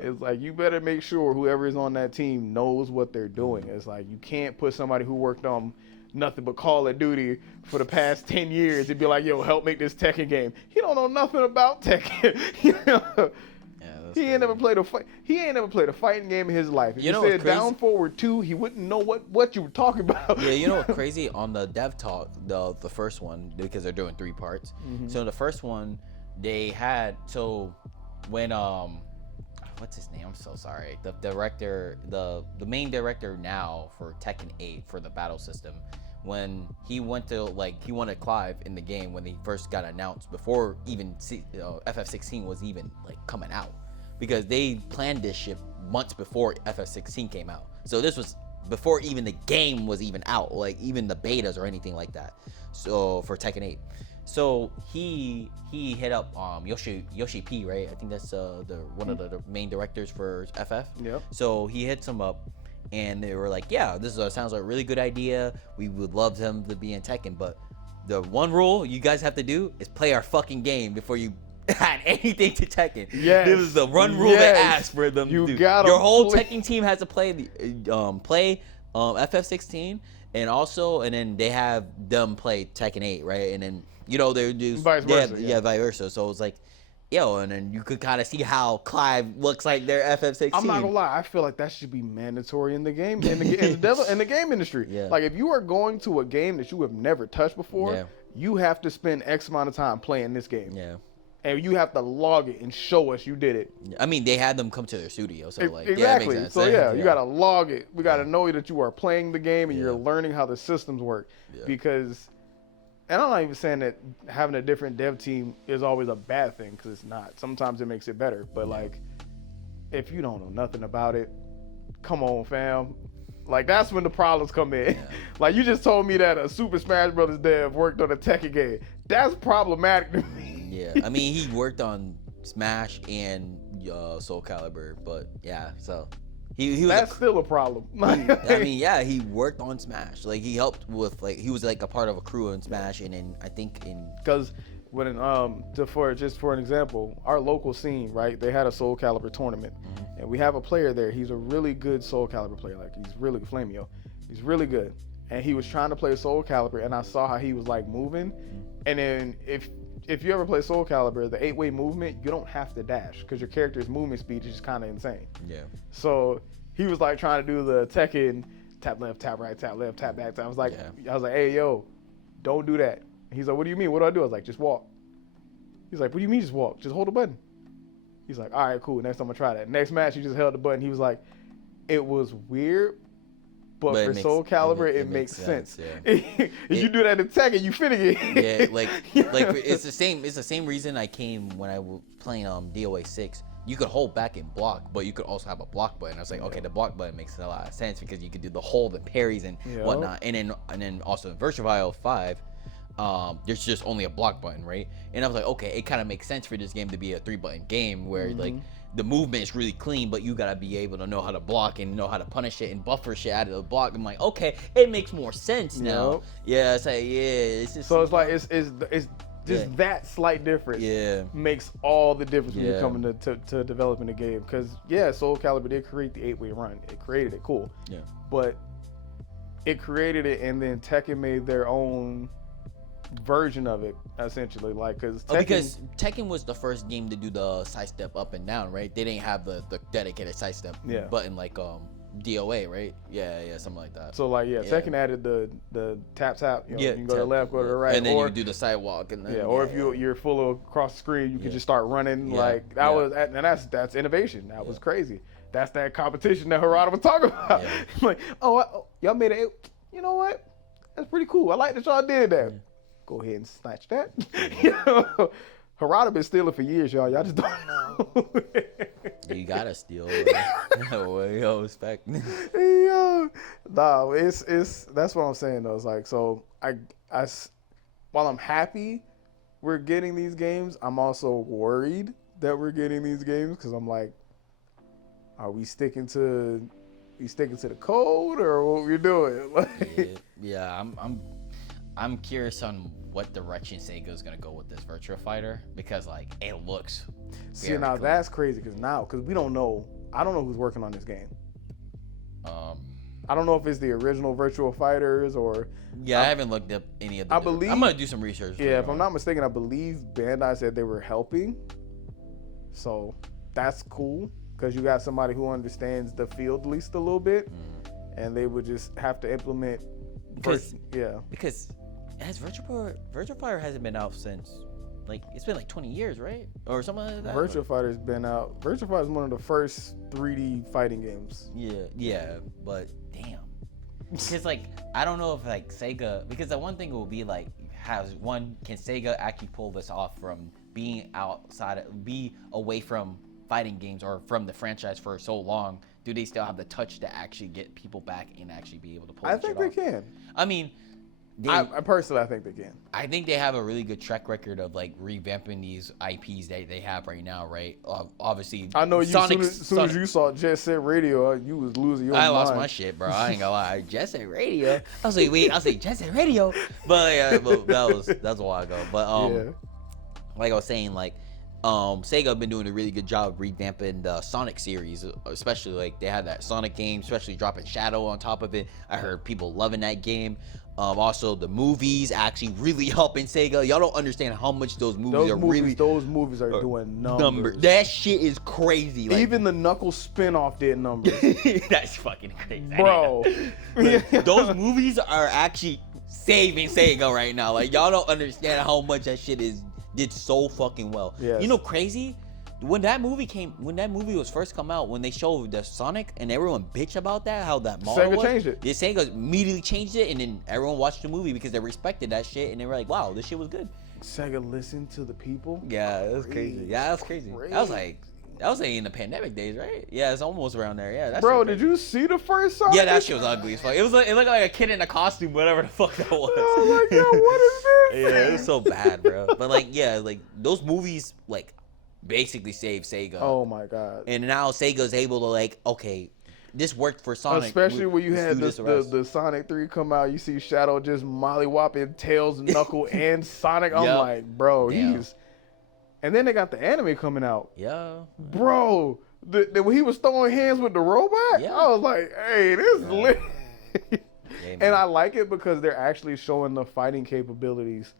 it's like you better make sure whoever is on that team knows what they're doing. It's like you can't put somebody who worked on nothing but Call of Duty for the past 10 years and be like, yo, help make this Tekken game. He don't know nothing about Tekken. You know? He ain't never played a fighting game in his life. If you said Down Forward 2, he wouldn't know what you were talking about. Yeah, you know what's crazy? On the Dev Talk, the first one, because they're doing 3 parts. Mm-hmm. So the first one, they had, so when what's his name? I'm so sorry. The director, the main director now for Tekken 8 for the battle system, when he went to, like, he wanted Clive in the game when he first got announced, before even FF16 was even like coming out, because they planned this shit months before FF16 came out. So this was before even the game was even out, like even the betas or anything like that. So for Tekken 8. So he hit up Yoshi P, right? I think that's one of the main directors for FF. Yeah. So he hits him up, and they were like, "Yeah, this sounds like a really good idea. We would love him to be in Tekken, but the one rule you guys have to do is play our fucking game before you add anything to Tekken." Yes. This is the one rule they asked for them to do. Your whole Tekken team has to play FF16, and then they have them play Tekken 8, right? And then, you know, they do vice versa. Yeah, vice versa. So it's like, yo, and then you could kind of see how Clive looks like their FF16. I'm not gonna lie, I feel like that should be mandatory in the game, in the game industry. Yeah. Like, if you are going to a game that you have never touched before, you have to spend X amount of time playing this game. Yeah. And you have to log it and show us you did it. I mean, they had them come to their studio, so like, exactly. Yeah, so you gotta log it. We gotta know that you are playing the game and you're learning how the systems work. Yeah. Because, and I'm not even saying that having a different dev team is always a bad thing, because it's not. Sometimes it makes it better. But like, if you don't know nothing about it, come on, fam. Like, that's when the problems come in. Yeah. Like, you just told me that a Super Smash Brothers dev worked on a Tekken game. That's problematic to me. Yeah, I mean, he worked on Smash and Soul Calibur, but yeah, so he was that's still a problem. I mean, yeah, he worked on Smash. Like, he helped with, like, he was like a part of a crew in Smash, and then I think in, because When for an example, our local scene, right? They had a Soul Calibur tournament, and we have a player there. He's a really good Soul Calibur player. Like he's really Flamio. He's really good, and he was trying to play Soul Calibur, and I saw how he was like moving, and then if you ever play Soul Calibur, the 8-way movement, you don't have to dash because your character's movement speed is just kind of insane. Yeah. So he was like trying to do the Tekken tap left, tap right, tap left, tap back. I was like, hey yo, don't do that. He's like, what do you mean? What do I do? I was like, just walk. He's like, what do you mean just walk? Just hold the button. He's like, all right, cool. Next time I try that. Next match, he just held the button. He was like, it was weird, but for Soul Calibur, it makes sense. Yeah. If you do that in Tekken, you finna get. Yeah, like it's the same. It's the same reason I came when I was playing DOA 6. You could hold back and block, but you could also have a block button. I was like, okay, the block button makes a lot of sense because you could do the hold and parries and whatnot. And then also in Virtual 5. There's just only a block button, right? And I was like, okay, it kind of makes sense for this game to be a 3-button game where like the movement is really clean, but you gotta be able to know how to block and know how to punish it and buffer shit out of the block. I'm like, okay, it makes more sense now. Yeah, it's like it's just so it's like it's just that slight difference makes all the difference when you're coming to developing the game. Because Soul Calibur did create the 8-way run. It created it, cool. Yeah. But it created it, and then Tekken made their own version of it essentially, like because Tekken was the first game to do the sidestep up and down, right? They didn't have the dedicated sidestep button like DOA, right? Yeah, something like that. So like Tekken added the tap, you can go to the left, go to the right, and then you can do the sidewalk, and then, or if you're full across the screen, you can just start running like that was, and that's innovation. That was crazy. That's that competition that Harada was talking about. Like, y'all made it. You know what? That's pretty cool. I like that y'all did that. Go ahead and snatch that. Harada been stealing for years, y'all. Y'all just don't know. You gotta steal. Yo, respect. No, it's that's what I'm saying though. It's like, so I while I'm happy we're getting these games, I'm also worried that we're getting these games because I'm like, are we sticking to the code or what we're doing? Like, I'm curious on what direction Sega's gonna go with this Virtua Fighter because like it looks. See, now cool. That's crazy because we don't know. I don't know who's working on this game. I don't know if it's the original Virtua Fighters or. I haven't looked up any of the. I'm gonna do some research. Yeah, if I'm not mistaken, I believe Bandai said they were helping. So that's cool because you got somebody who understands the field at least a little bit, and they would just have to implement. Because Virtua Fighter hasn't been out since, like, it's been like 20 years, right? Or something like that. Virtua Fighter's been out. Virtua Fighter is one of the first 3D fighting games. Yeah, but damn. Because, like, I don't know if, like, Sega, because the one thing will be, like, can Sega actually pull this off from being be away from fighting games or from the franchise for so long? Do they still have the touch to actually get people back and actually be able to pull this shit off? I think they can. I mean, I personally think they can. I think they have a really good track record of like revamping these IPs that they have right now, right? Obviously, I know you. As soon as you saw Jet Set Radio, you was losing your mind. I lost my shit, bro. I ain't gonna lie. Jet Set Radio. I was like, wait. I was like, Jet Set Radio. But that's a while ago. But like I was saying, like. Sega been doing a really good job of revamping the Sonic series, especially like they had that Sonic game, especially dropping Shadow on top of it. I heard people loving that game. Also, the movies actually really helping Sega. Y'all don't understand how much those movies are doing numbers. That shit is crazy. Like, even the Knuckles spinoff did numbers. That's fucking crazy, bro. Those movies are actually saving Sega right now. Like y'all don't understand how much that shit did so fucking well. Yes. You know, crazy? When that movie was first come out, when they showed the Sonic and everyone bitch about that, how that model Sega changed it. Yeah, Sega immediately changed it, and then everyone watched the movie because they respected that shit, and they were like, wow, this shit was good. Sega listened to the people? Yeah, it was crazy. Yeah, that was crazy. That was like in the pandemic days, right? Yeah, it's almost around there. Yeah, that's bro, did you see the first Sonic? Yeah, that shit was ugly as fuck. It looked like a kid in a costume, whatever the fuck that was. Oh my god, what is this? Yeah, it was so bad, bro. But like, yeah, like those movies, like basically saved Sega. Oh my god. And now Sega's able to like, okay, this worked for Sonic. Especially when you had the Sonic 3 come out, you see Shadow just mollywopping Tails, Knuckle, and Sonic. I'm like, bro, he's. And then they got the anime coming out. Yeah. Bro, when he was throwing hands with the robot, I was like, hey, this is lit. And I like it because they're actually showing the fighting capabilities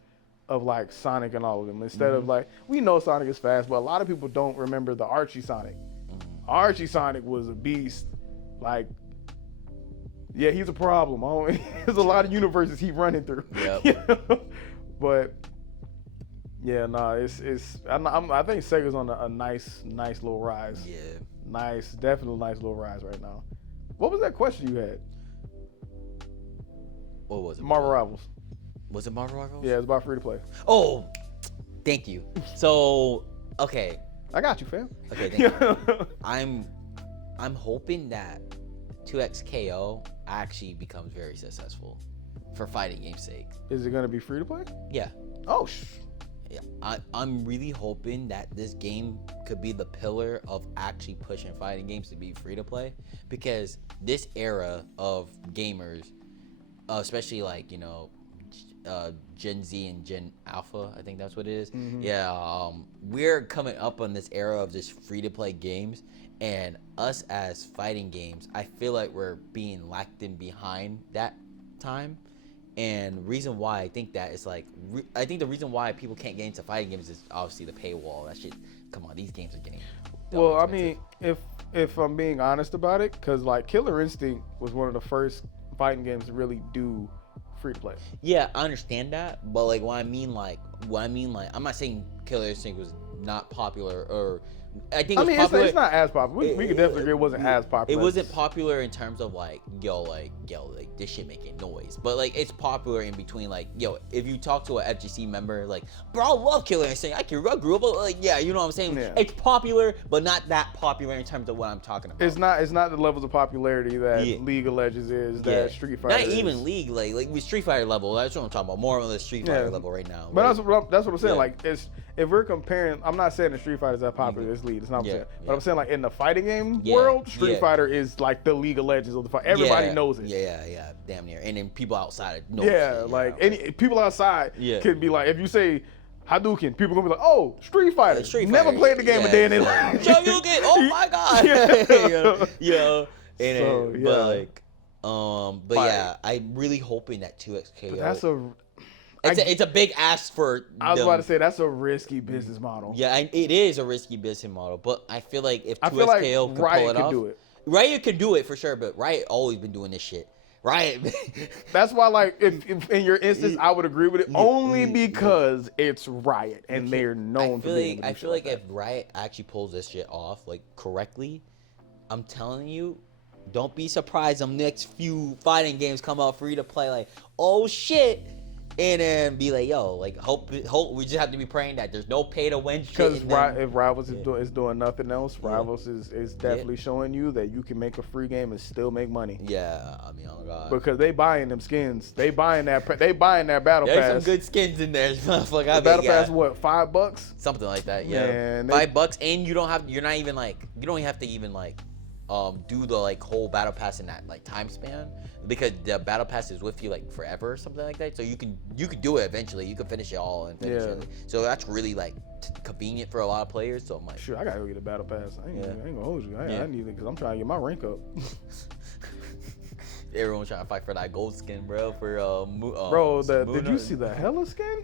of like Sonic and all of them. Instead of like, we know Sonic is fast, but a lot of people don't remember the Archie Sonic. Archie Sonic was a beast. Like, yeah, he's a problem. There's a lot of universes he's running through. Yep. You know? But yeah, I think Sega's on a nice little rise. Yeah. Definitely nice little rise right now. What was that question you had? What was it? Marvel Rivals. Was it Marvel Rivals? Yeah, it's about free to play. Oh, thank you. So, okay. I got you, fam. Okay, thank you. I'm hoping that 2XKO actually becomes very successful for fighting game's sake. Is it gonna be free to play? Yeah. Oh, yeah, I'm really hoping that this game could be the pillar of actually pushing fighting games to be free to play, because this era of gamers, especially like, you know, Gen Z and Gen Alpha, I think that's what it is. Yeah, we're coming up on this era of just free to play games, and us as fighting games, I feel like we're being lagged in behind that time. And reason why I think that is like, I think the reason why people can't get into fighting games is obviously the paywall. That shit, come on, these games are getting. Well, I mean, if I'm being honest about it, because like Killer Instinct was one of the first fighting games to really do free to play. Yeah, I understand that, but like what I mean, I'm not saying Killer Instinct was not popular, or I think popular. It's not as popular. We could definitely agree it wasn't as popular. It wasn't popular in terms of like this shit making noise, but like it's popular in between. Like, yo, if you talk to an FGC member, like, bro, I love Killer Instinct. I grew up, like, yeah, you know what I'm saying. Yeah. It's popular, but not that popular in terms of what I'm talking about. It's not the levels of popularity that League of Legends is, that Street Fighter. Not even League, like with Street Fighter level. That's what I'm talking about. More on the Street Fighter level right now. But that's what I'm saying. Like, if we're comparing, I'm not saying the Street Fighter is that popular as League. It's not what I'm saying. But I'm saying, like, in the fighting game world, Street Fighter is like the League of Legends of the fight. Everybody knows it. Yeah, damn near. And then people outside know it. Any people outside can be like, if you say Hadouken, people gonna be like, oh, Street Fighter. Never played the game a day in their life. Shoryuken, oh my god. But yeah, I'm really hoping that 2XKO. It's a big ask for. I was about to say that's a risky business model. Yeah, it is a risky business model, but I feel like if 2XKO could pull it off, Riot could do it for sure. But Riot always been doing this shit. Riot. That's why, like, if in your instance, I would agree with it only because it's Riot and they're known for being. I feel like if Riot actually pulls this shit off like correctly, I'm telling you, don't be surprised. Them next few fighting games come out free to play. Like, oh shit. And then be like, yo, like, hope we just have to be praying that there's no pay to win shit. Because if Rivals is doing nothing else, Rivals is definitely showing you that you can make a free game and still make money. Yeah, I mean, oh god. Because they buying them skins, they buying that battle pass. There's some good skins in there. Like, the battle pass, what, $5? Something like that. Yeah, man, $5, and you don't have to even do the like whole battle pass in that like time span, because the battle pass is with you like forever or something like that. So you can do it eventually. You can finish it all and finish it. So that's really like convenient for a lot of players. So I'm like, sure, I gotta go get a battle pass. I ain't gonna hold you. I need it because I'm trying to get my rank up. Everyone's trying to fight for that gold skin, bro. Did you see the Hella skin?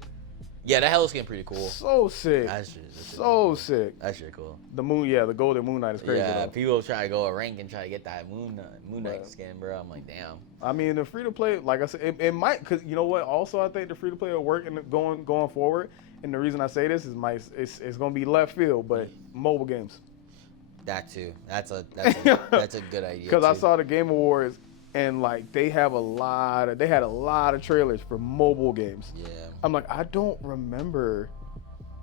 Yeah, the Hella skin pretty cool. So sick. So sick. That shit cool. The the golden Moon Knight is crazy. Yeah, people try to go a rank and try to get that Moon Knight skin, bro. I'm like, damn. I mean, the free to play, like I said, it might, because you know what? Also, I think the free to play will work going forward. And the reason I say this is it's gonna be left field, but mobile games. That too. That's a good idea. Because I saw the Game Awards. And like they had a lot of trailers for mobile games. Yeah. I'm like, I don't remember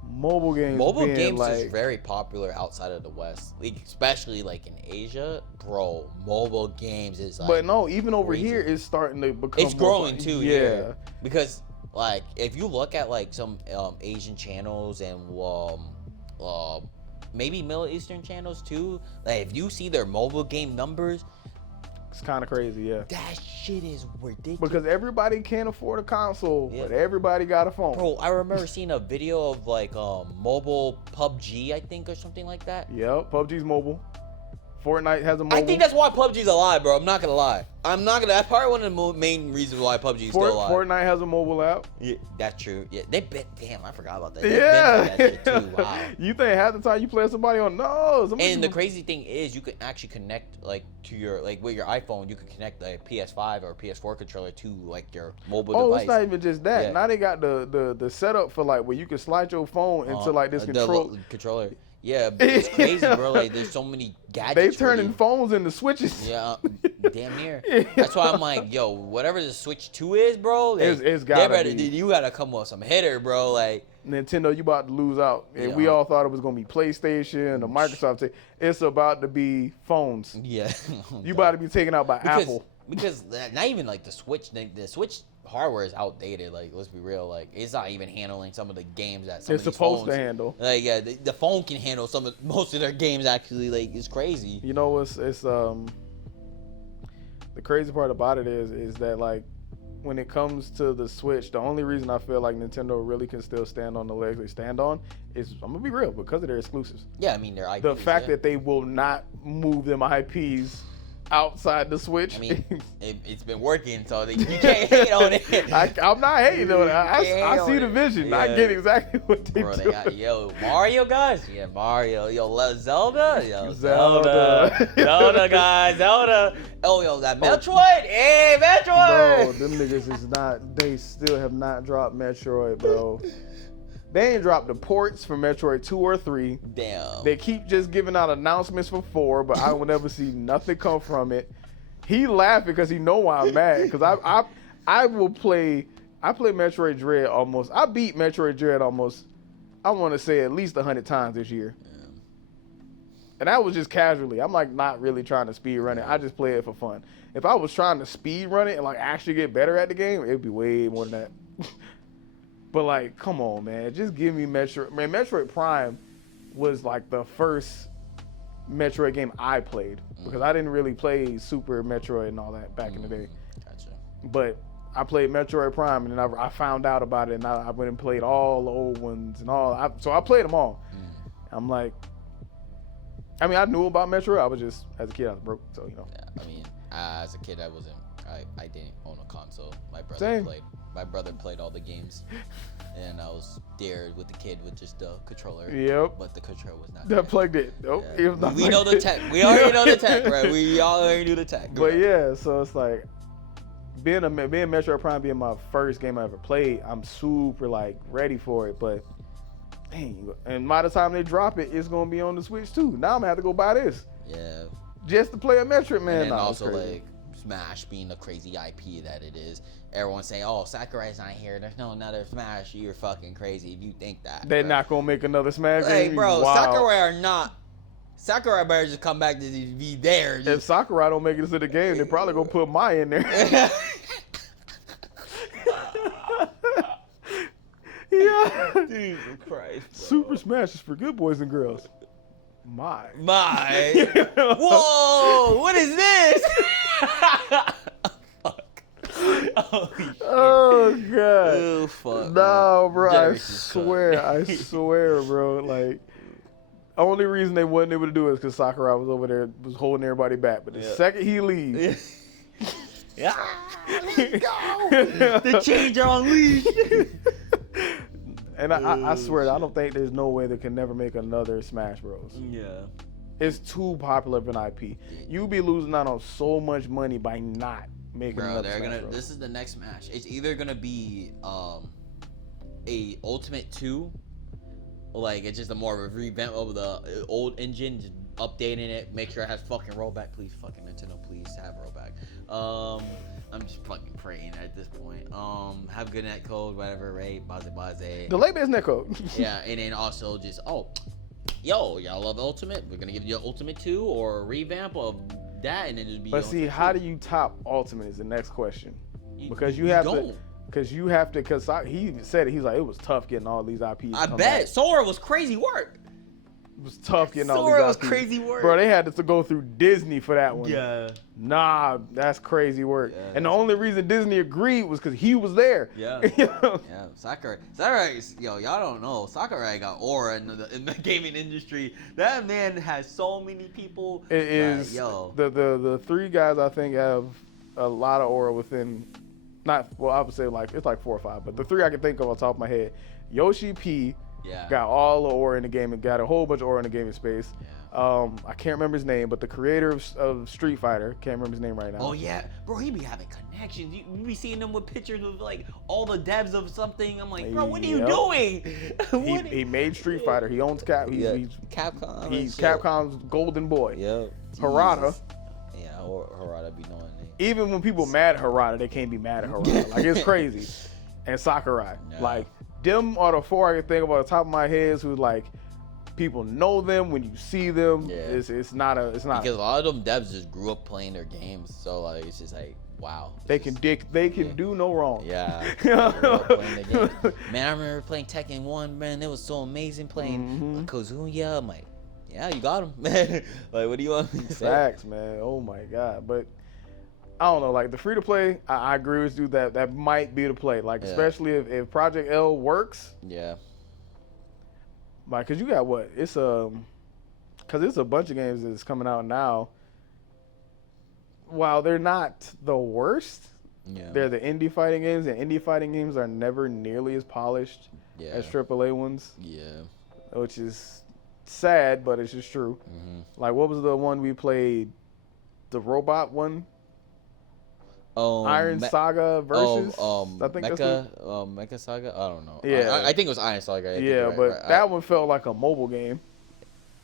mobile games. Mobile games is very popular outside of the West, like, especially like in Asia, bro. Mobile games is like. But no, even over here, it's starting to become. It's growing too. Yeah. Because like if you look at like some Asian channels and maybe Middle Eastern channels too, like if you see their mobile game numbers, It's kind of crazy, yeah. That shit is ridiculous. Because everybody can't afford a console, but everybody got a phone. Bro, I remember seeing a video of like mobile PUBG, I think, or something like that. Yep, PUBG's mobile. Fortnite has a mobile. I think that's why PUBG's alive, bro. I'm not gonna lie. That's probably one of the main reasons why PUBG is still alive. Fortnite has a mobile app. Yeah, that's true. Yeah, damn, I forgot about that. Yeah. That shit too. Wow. You think half the time you play somebody on And the crazy thing is, you can actually connect like to your with your iPhone. You can connect a PS5 or PS4 controller to like your mobile device. Oh, it's not even just that. Yeah. Now they got the setup for like where you can slide your phone into like this controller. Yeah, but it's crazy, bro. Like, there's so many gadgets. They turning phones into switches. Yeah, damn near. That's why I'm like, yo, whatever the Switch 2 is, bro. Like, it's gotta be. You gotta come with some hitter, bro. Like Nintendo, you about to lose out. And we all thought it was gonna be PlayStation or Microsoft. It's about to be phones. Yeah. You about to be taken out by Apple. Because not even like the Switch. The Switch hardware is outdated. Like, let's be real. Like, it's not even handling some of the games that some of these supposed phones, to handle. Like, yeah, the phone can handle most of their games. Actually, like, it's crazy. You know what's the crazy part about it is that like when it comes to the Switch, the only reason I feel like Nintendo really can still stand on the legs they stand on is, I'm gonna be real, because of their exclusives. Yeah, I mean their IPs. The fact that they will not move them IPs outside the Switch. I mean, it's been working, so you can't hate on it. I'm not hating on it. I see the vision. Yeah. I get exactly what they do. They got, Mario, guys. Yeah, Mario. Zelda. Zelda, guys. Zelda. Oh, yo, that Metroid. Hey, Metroid. Bro, them niggas is not, they still have not dropped Metroid, bro. They ain't dropped the ports for Metroid 2 or 3. Damn. They keep just giving out announcements for 4, but I will never see nothing come from it. He laughing because he know why I'm mad. Because I play Metroid Dread almost. I beat Metroid Dread almost, I want to say at least 100 times this year. Yeah. And that was just casually. I'm like not really trying to speed run it. I just play it for fun. If I was trying to speed run it and like actually get better at the game, it'd be way more than that. But like, come on, man. Just give me Metroid. Man, Metroid Prime was like the first Metroid game I played. Because I didn't really play Super Metroid and all that back in the day. Gotcha. But I played Metroid Prime and then I found out about it and I went and played all the old ones and all. So I played them all. I'm like, I mean, I knew about Metroid. I was just, as a kid, I was broke. So, you know. Yeah, I mean, as a kid, I didn't own a console. My brother played all the games, and I was there with the kid with just the controller. Yep. But the controller was not. That plugged in. Nope. Yeah. We know the tech. We already know the tech, right? We already knew the tech. But yeah, so it's like being Metroid Prime being my first game I ever played. I'm super like ready for it, but dang, and by the time they drop it, it's gonna be on the Switch too. Now I'm gonna have to go buy this. Yeah. Just to play a Metroid, man. And also like Smash being the crazy IP that it is. Everyone's saying, "Oh, Sakurai's not here. There's no another Smash." You're fucking crazy if you think that. They're not gonna make another Smash game. Hey, bro, wow. Sakurai better just come back to be there. If Sakurai don't make it into the game, they're probably gonna put Mai in there. Yeah. Jesus Christ. Bro. Super Smash is for good boys and girls. Mai. Whoa! What is this? Oh god. Oh fuck. No, bro. I swear, bro. Like, only reason they wasn't able to do it is because Sakurai was over there, was holding everybody back. But the second he leaves, let's go. The change are unleashed. And I swear, I don't think there's no way they can never make another Smash Bros. Yeah. It's too popular of an IP. You'll be losing out on so much money by not making another Smash Bros. This is the next Smash. It's either gonna be a Ultimate 2, like it's just a more of a revamp of the old engine, just updating it, make sure it has fucking rollback. Please, fucking Nintendo, please have rollback. I'm just fucking praying at this point. Have good netcode, whatever, right? Baze. Delay-based netcode. Yeah, and then also just, y'all love Ultimate? We're gonna give you Ultimate 2 or a revamp of that, and then just be. But see, how do you top Ultimate is the next question. Because you have to. Because he said it. He's like, it was tough getting all these IPs. I bet Sora was crazy work. It was tough getting all Sora these was IPs. crazy work. Bro, they had to go through Disney for that one. Yeah. Nah, that's crazy work. Yeah, and the only reason Disney agreed was because he was there. Yeah. You know? Yeah. Sakurai, yo, y'all don't know. Sakurai got aura in the gaming industry. That man has so many people. It is. The three guys I think have a lot of aura within. I would say it's like 4 or 5, but the three I can think of on top of my head, Yoshi P. Yeah. Got all the aura in the game and got a whole bunch of aura in the gaming space. Yeah. I can't remember his name, but the creator of Street Fighter, can't remember his name right now. Oh yeah, bro, he be having connections. You be seeing him with pictures of like all the devs of something. I'm like, bro, what are you doing? He made Street Fighter. He owns He's Capcom. He's Capcom's golden boy. Yep. Harada. Yeah, Harada be knowing it. Even when people mad at Harada, they can't be mad at Harada. Like, it's crazy. And Sakurai. Yeah. Like, them are the 4 I can think of on the top of my head who, like, people know them when you see them. Yeah. It's not because a lot of them devs just grew up playing their games, so like it's just like wow. They can do no wrong. Yeah. Playing the game. Man, I remember playing Tekken 1, man. It was so amazing playing Kazuya. I'm like, yeah, you got him, man. Like, what do you want me to say? Facts, man. Oh my god. But I don't know, like the free to play, I agree with you that might be the play. Like, especially if Project L works. Yeah. Like, cause you got what? It's cause it's a bunch of games that's coming out now. While they're not the worst, they're the indie fighting games, and indie fighting games are never nearly as polished as AAA ones. Yeah. Which is sad, but it's just true. Like, what was the one we played? The robot one? Iron Saga versus I think Mecha Saga. I don't know. Yeah, I think it was Iron Saga. That one felt like a mobile game.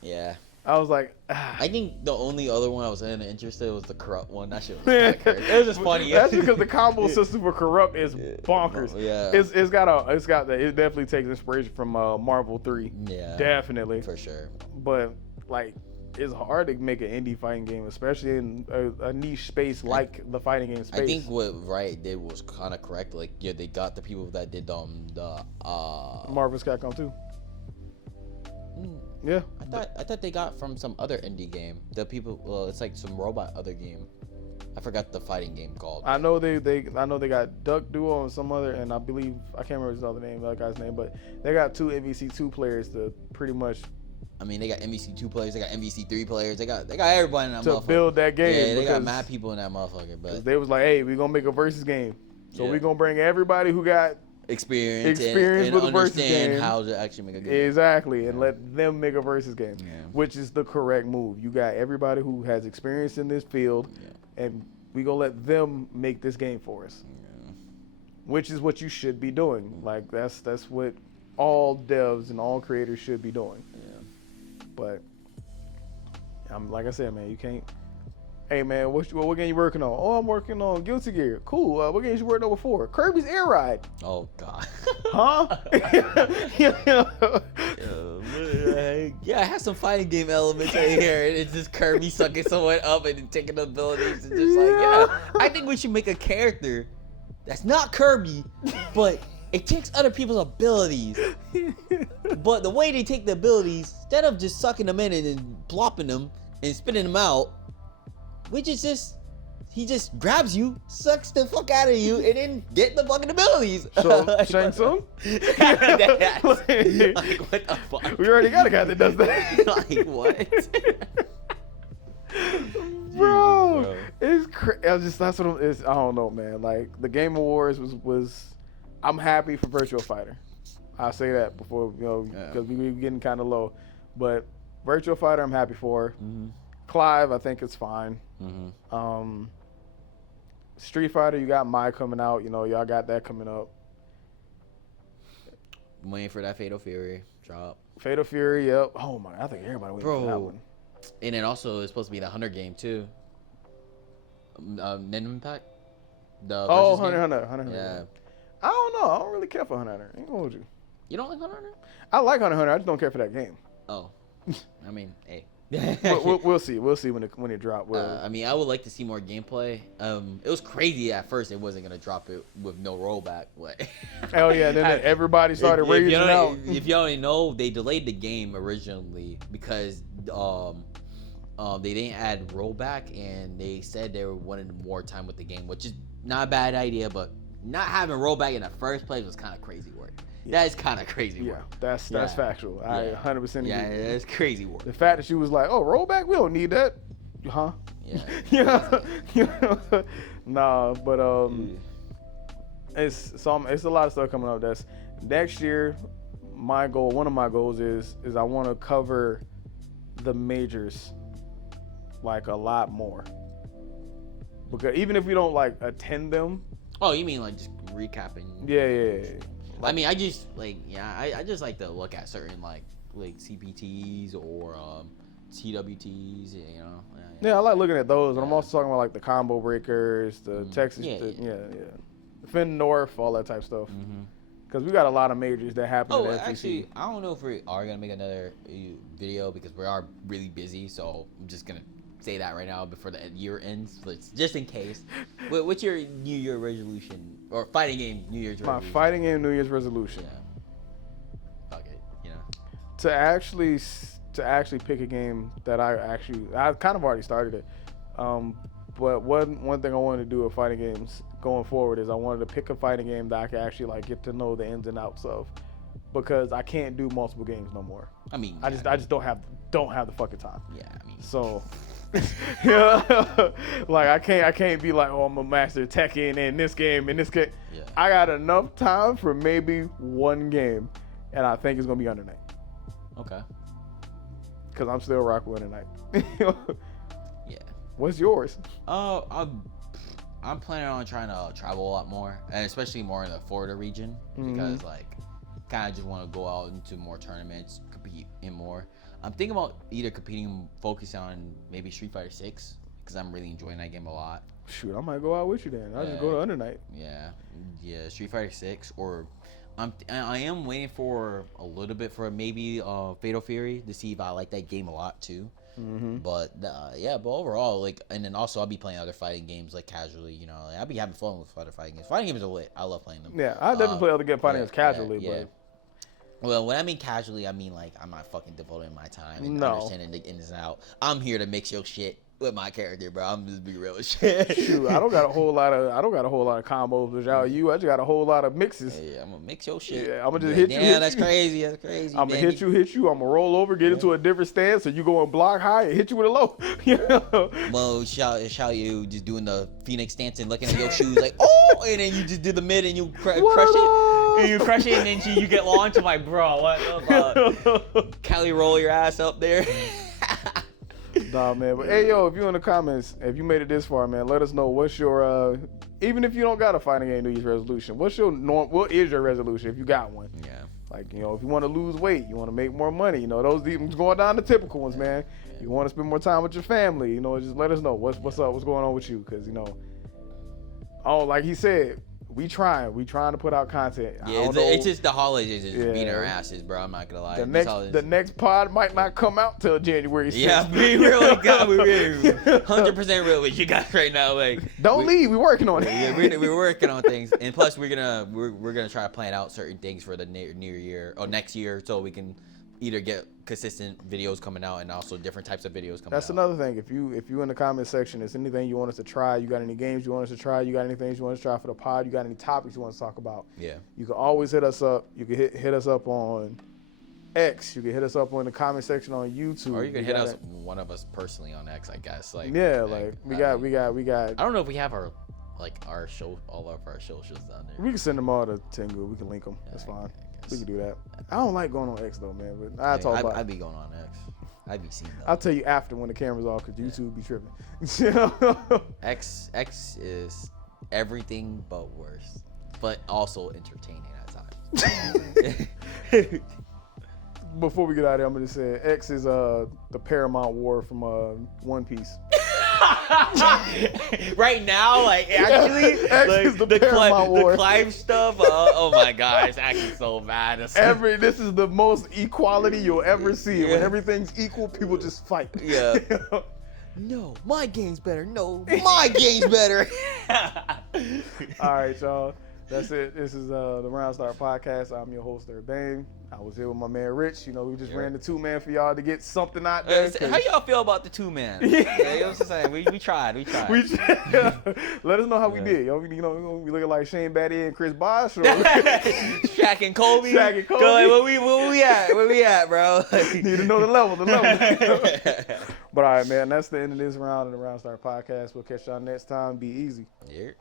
Yeah, I was like, I think the only other one I was interested in was the Corrupt one. That shit was it was just funny. That's because the combo system for Corrupt is bonkers. Yeah, it definitely takes inspiration from Marvel 3. Yeah, definitely for sure. But like, it's hard to make an indie fighting game, especially in a niche space like the fighting game space. I think what Riot did was kind of correct. Like, yeah, they got the people that did the Marvel's Capcom 2. Yeah, I thought they got from some other indie game. The people, well, it's like some robot other game. I forgot the fighting game called. I know they got Duck Duo and some other, and I believe I can't remember his other name, that guy's name, but they got 2 MVC2 players to pretty much. I mean, they got MVC2 players, they got MVC3 players, they got everybody in that motherfucker. To build that game. Yeah, they got mad people in that motherfucker. But they was like, hey, we're gonna make a versus game. So we're gonna bring everybody who got experience and with a versus game. How to actually make a game. Exactly, and let them make a versus game, which is the correct move. You got everybody who has experience in this field, and we gonna let them make this game for us, which is what you should be doing. Like, that's what all devs and all creators should be doing. But like I said, man, you can't. Hey, man, what game you working on? Oh, I'm working on Guilty Gear. Cool. What games you worked on before? Kirby's Air Ride. Oh God. Huh? Yeah, I have some fighting game elements right here, and it's just Kirby sucking someone up and then taking abilities, and just I think we should make a character that's not Kirby, but it takes other people's abilities. But the way they take the abilities, instead of just sucking them in and then plopping them and spitting them out, which is just, he just grabs you, sucks the fuck out of you, and then get the fucking abilities. So, Shang Tsung? Like, what the fuck? We already got a guy that does that. Like, what? Bro, it's crazy. That's what it's. I don't know, man. Like, the Game Awards was I'm happy for Virtua Fighter. I'll say that before, because we were getting kind of low. But Virtua Fighter, I'm happy for. Clive, I think it's fine. Street Fighter, you got Mai coming out. Y'all got that coming up. I'm waiting for that Fatal Fury drop. Fatal Fury, yep. Oh my, I think everybody waiting for that one. And then also, it's supposed to be the Hunter game too. Nin Impact. Hunter. Yeah. I don't know. I don't really care for Hunter. I ain't gonna hold you. You don't like Hunter? I like Hunter. I just don't care for that game. Oh. I mean, hey. we'll see. We'll see when it drops. I mean, I would like to see more gameplay. It was crazy at first. It wasn't gonna drop it with no rollback. Hell yeah! Then everybody started raging out. If y'all didn't know, they delayed the game originally because they didn't add rollback, and they said they wanted more time with the game, which is not a bad idea. But not having rollback in the first place was kind of crazy work. That is kind of crazy work. Yeah, that's factual. I 100% agree. Yeah, that's crazy work. The fact that she was like, "Oh, rollback, we don't need that," huh? Yeah. Nah, but it's a lot of stuff coming up. That's next year. My goal, one of my goals is I want to cover the majors like a lot more. Because even if we don't like attend them. Oh, you mean like just recapping? Yeah. I mean, I just I just like to look at certain like CPTs or TWTs, you know. Yeah, I like looking at those, and I'm also talking about like the combo breakers, the Texas, the Finn North, all that type stuff. Because we got a lot of majors that happen. Oh, at FGC. Actually, I don't know if we are gonna make another video because we are really busy. So I'm just gonna say that right now before the year ends, but just in case. What's your New Year resolution or fighting game New Year's resolution? My fighting game New Year's resolution. Yeah. Fuck it, you know. To actually pick a game that I kind of already started it. But one thing I wanted to do with fighting games going forward is I wanted to pick a fighting game that I could actually like get to know the ins and outs of, because I can't do multiple games no more. I mean, I just don't have the fucking time. Yeah, I mean. So. Like I can't be like, oh, I'm a master Tekken in this game. Yeah. I got enough time for maybe one game, and I think it's gonna be Under Night. Okay. Cause I'm still rocking Under Night. Yeah. What's yours? I'm planning on trying to travel a lot more, and especially more in the Florida region, because like kind of just want to go out into more tournaments, compete in more. I'm thinking about either focusing on maybe Street Fighter 6, because I'm really enjoying that game a lot. Shoot, I might go out with you then. I'll just go to Under Night. Yeah, Street Fighter 6, or I am waiting for a little bit for maybe Fatal Fury to see if I like that game a lot too. But but overall, like, and then also I'll be playing other fighting games like casually. You know, like, I'll be having fun with other fighting games. Fighting games are lit. I love playing them. Yeah, I definitely play other fighting games casually, but. Well, when I mean casually, I mean like I'm not fucking devoting my time and understanding the ins and out. I'm here to mix your shit with my character, bro. I'm just be real as shit. Shoot, I don't got a whole lot of combos with y'all. I just got a whole lot of mixes. Yeah, I'm gonna mix your shit. Yeah, I'm gonna just hit you. Damn, that's crazy. That's crazy. I'm gonna hit you. I'm gonna roll over, get into a different stance, so you go and block high and hit you with a low. Well, shout you just doing the Phoenix dance and looking at your shoes like, oh, and then you just do the mid and you crush it. And you crush it, and then you get launched. I'm like, bro, what? Cali roll your ass up there. Nah, man. But hey, yo, if you in the comments, if you made it this far, man, let us know what's your even if you don't got a fighting game New Year's resolution, what is your resolution if you got one? Yeah. Like, you know, if you want to lose weight, you want to make more money, you know, those going down the typical ones, man. Yeah. You want to spend more time with your family, you know, just let us know what's up, what's going on with you, because, you know, like he said, we trying to put out content. Yeah, it's just the holidays is beating our asses, bro. I'm not gonna lie. The next pod might not come out till January 6th. Yeah, we really 100% real with you guys right now. Like, don't leave. We're working on it. Yeah, we're working on things, and plus we're gonna try to plan out certain things for the near year or next year, so we can either get consistent videos coming out and also different types of videos coming out. That's another thing. If you in the comment section, is anything you want us to try, you got any games you want us to try, you got any things you want us to try for the pod, you got any topics you want us to talk about, you can always hit us up. You can hit us up on X. You can hit us up on the comment section on YouTube. Or you can hit us, one of us personally on X, I guess. Like, we got. I don't know if we have all of our socials down there. We can send them all to Tengu. We can link them. That's fine. We can do that. I don't like going on X though, man. But I'd be going on X. I'd be seeing that. I'll tell you after when the camera's off, because YouTube be tripping. X is everything but worse, but also entertaining at times. Before we get out of here, I'm gonna say X is the Paramount War from One Piece. Right now, like actually, like, the Clive stuff. Oh my god, it's actually so bad. This is the most equality you'll ever see. When everything's equal, people just fight. Yeah. No, my game's better. No, my game's better. All right, y'all. That's it. This is the RoundStart podcast. I'm your host, Urbane. I was here with my man Rich. You know, we just ran the 2-man for y'all to get something out there. How y'all feel about the 2-man? You know what I'm saying? We tried. Let us know how we did. Yo, we looking like Shane Battier and Chris Bosh, or Shaq and Kobe. Shaq and Kobe. Like, where we at, bro? Need to know the level. But all right, man, that's the end of this round of the RoundStart podcast. We'll catch y'all next time. Be easy. Yeah.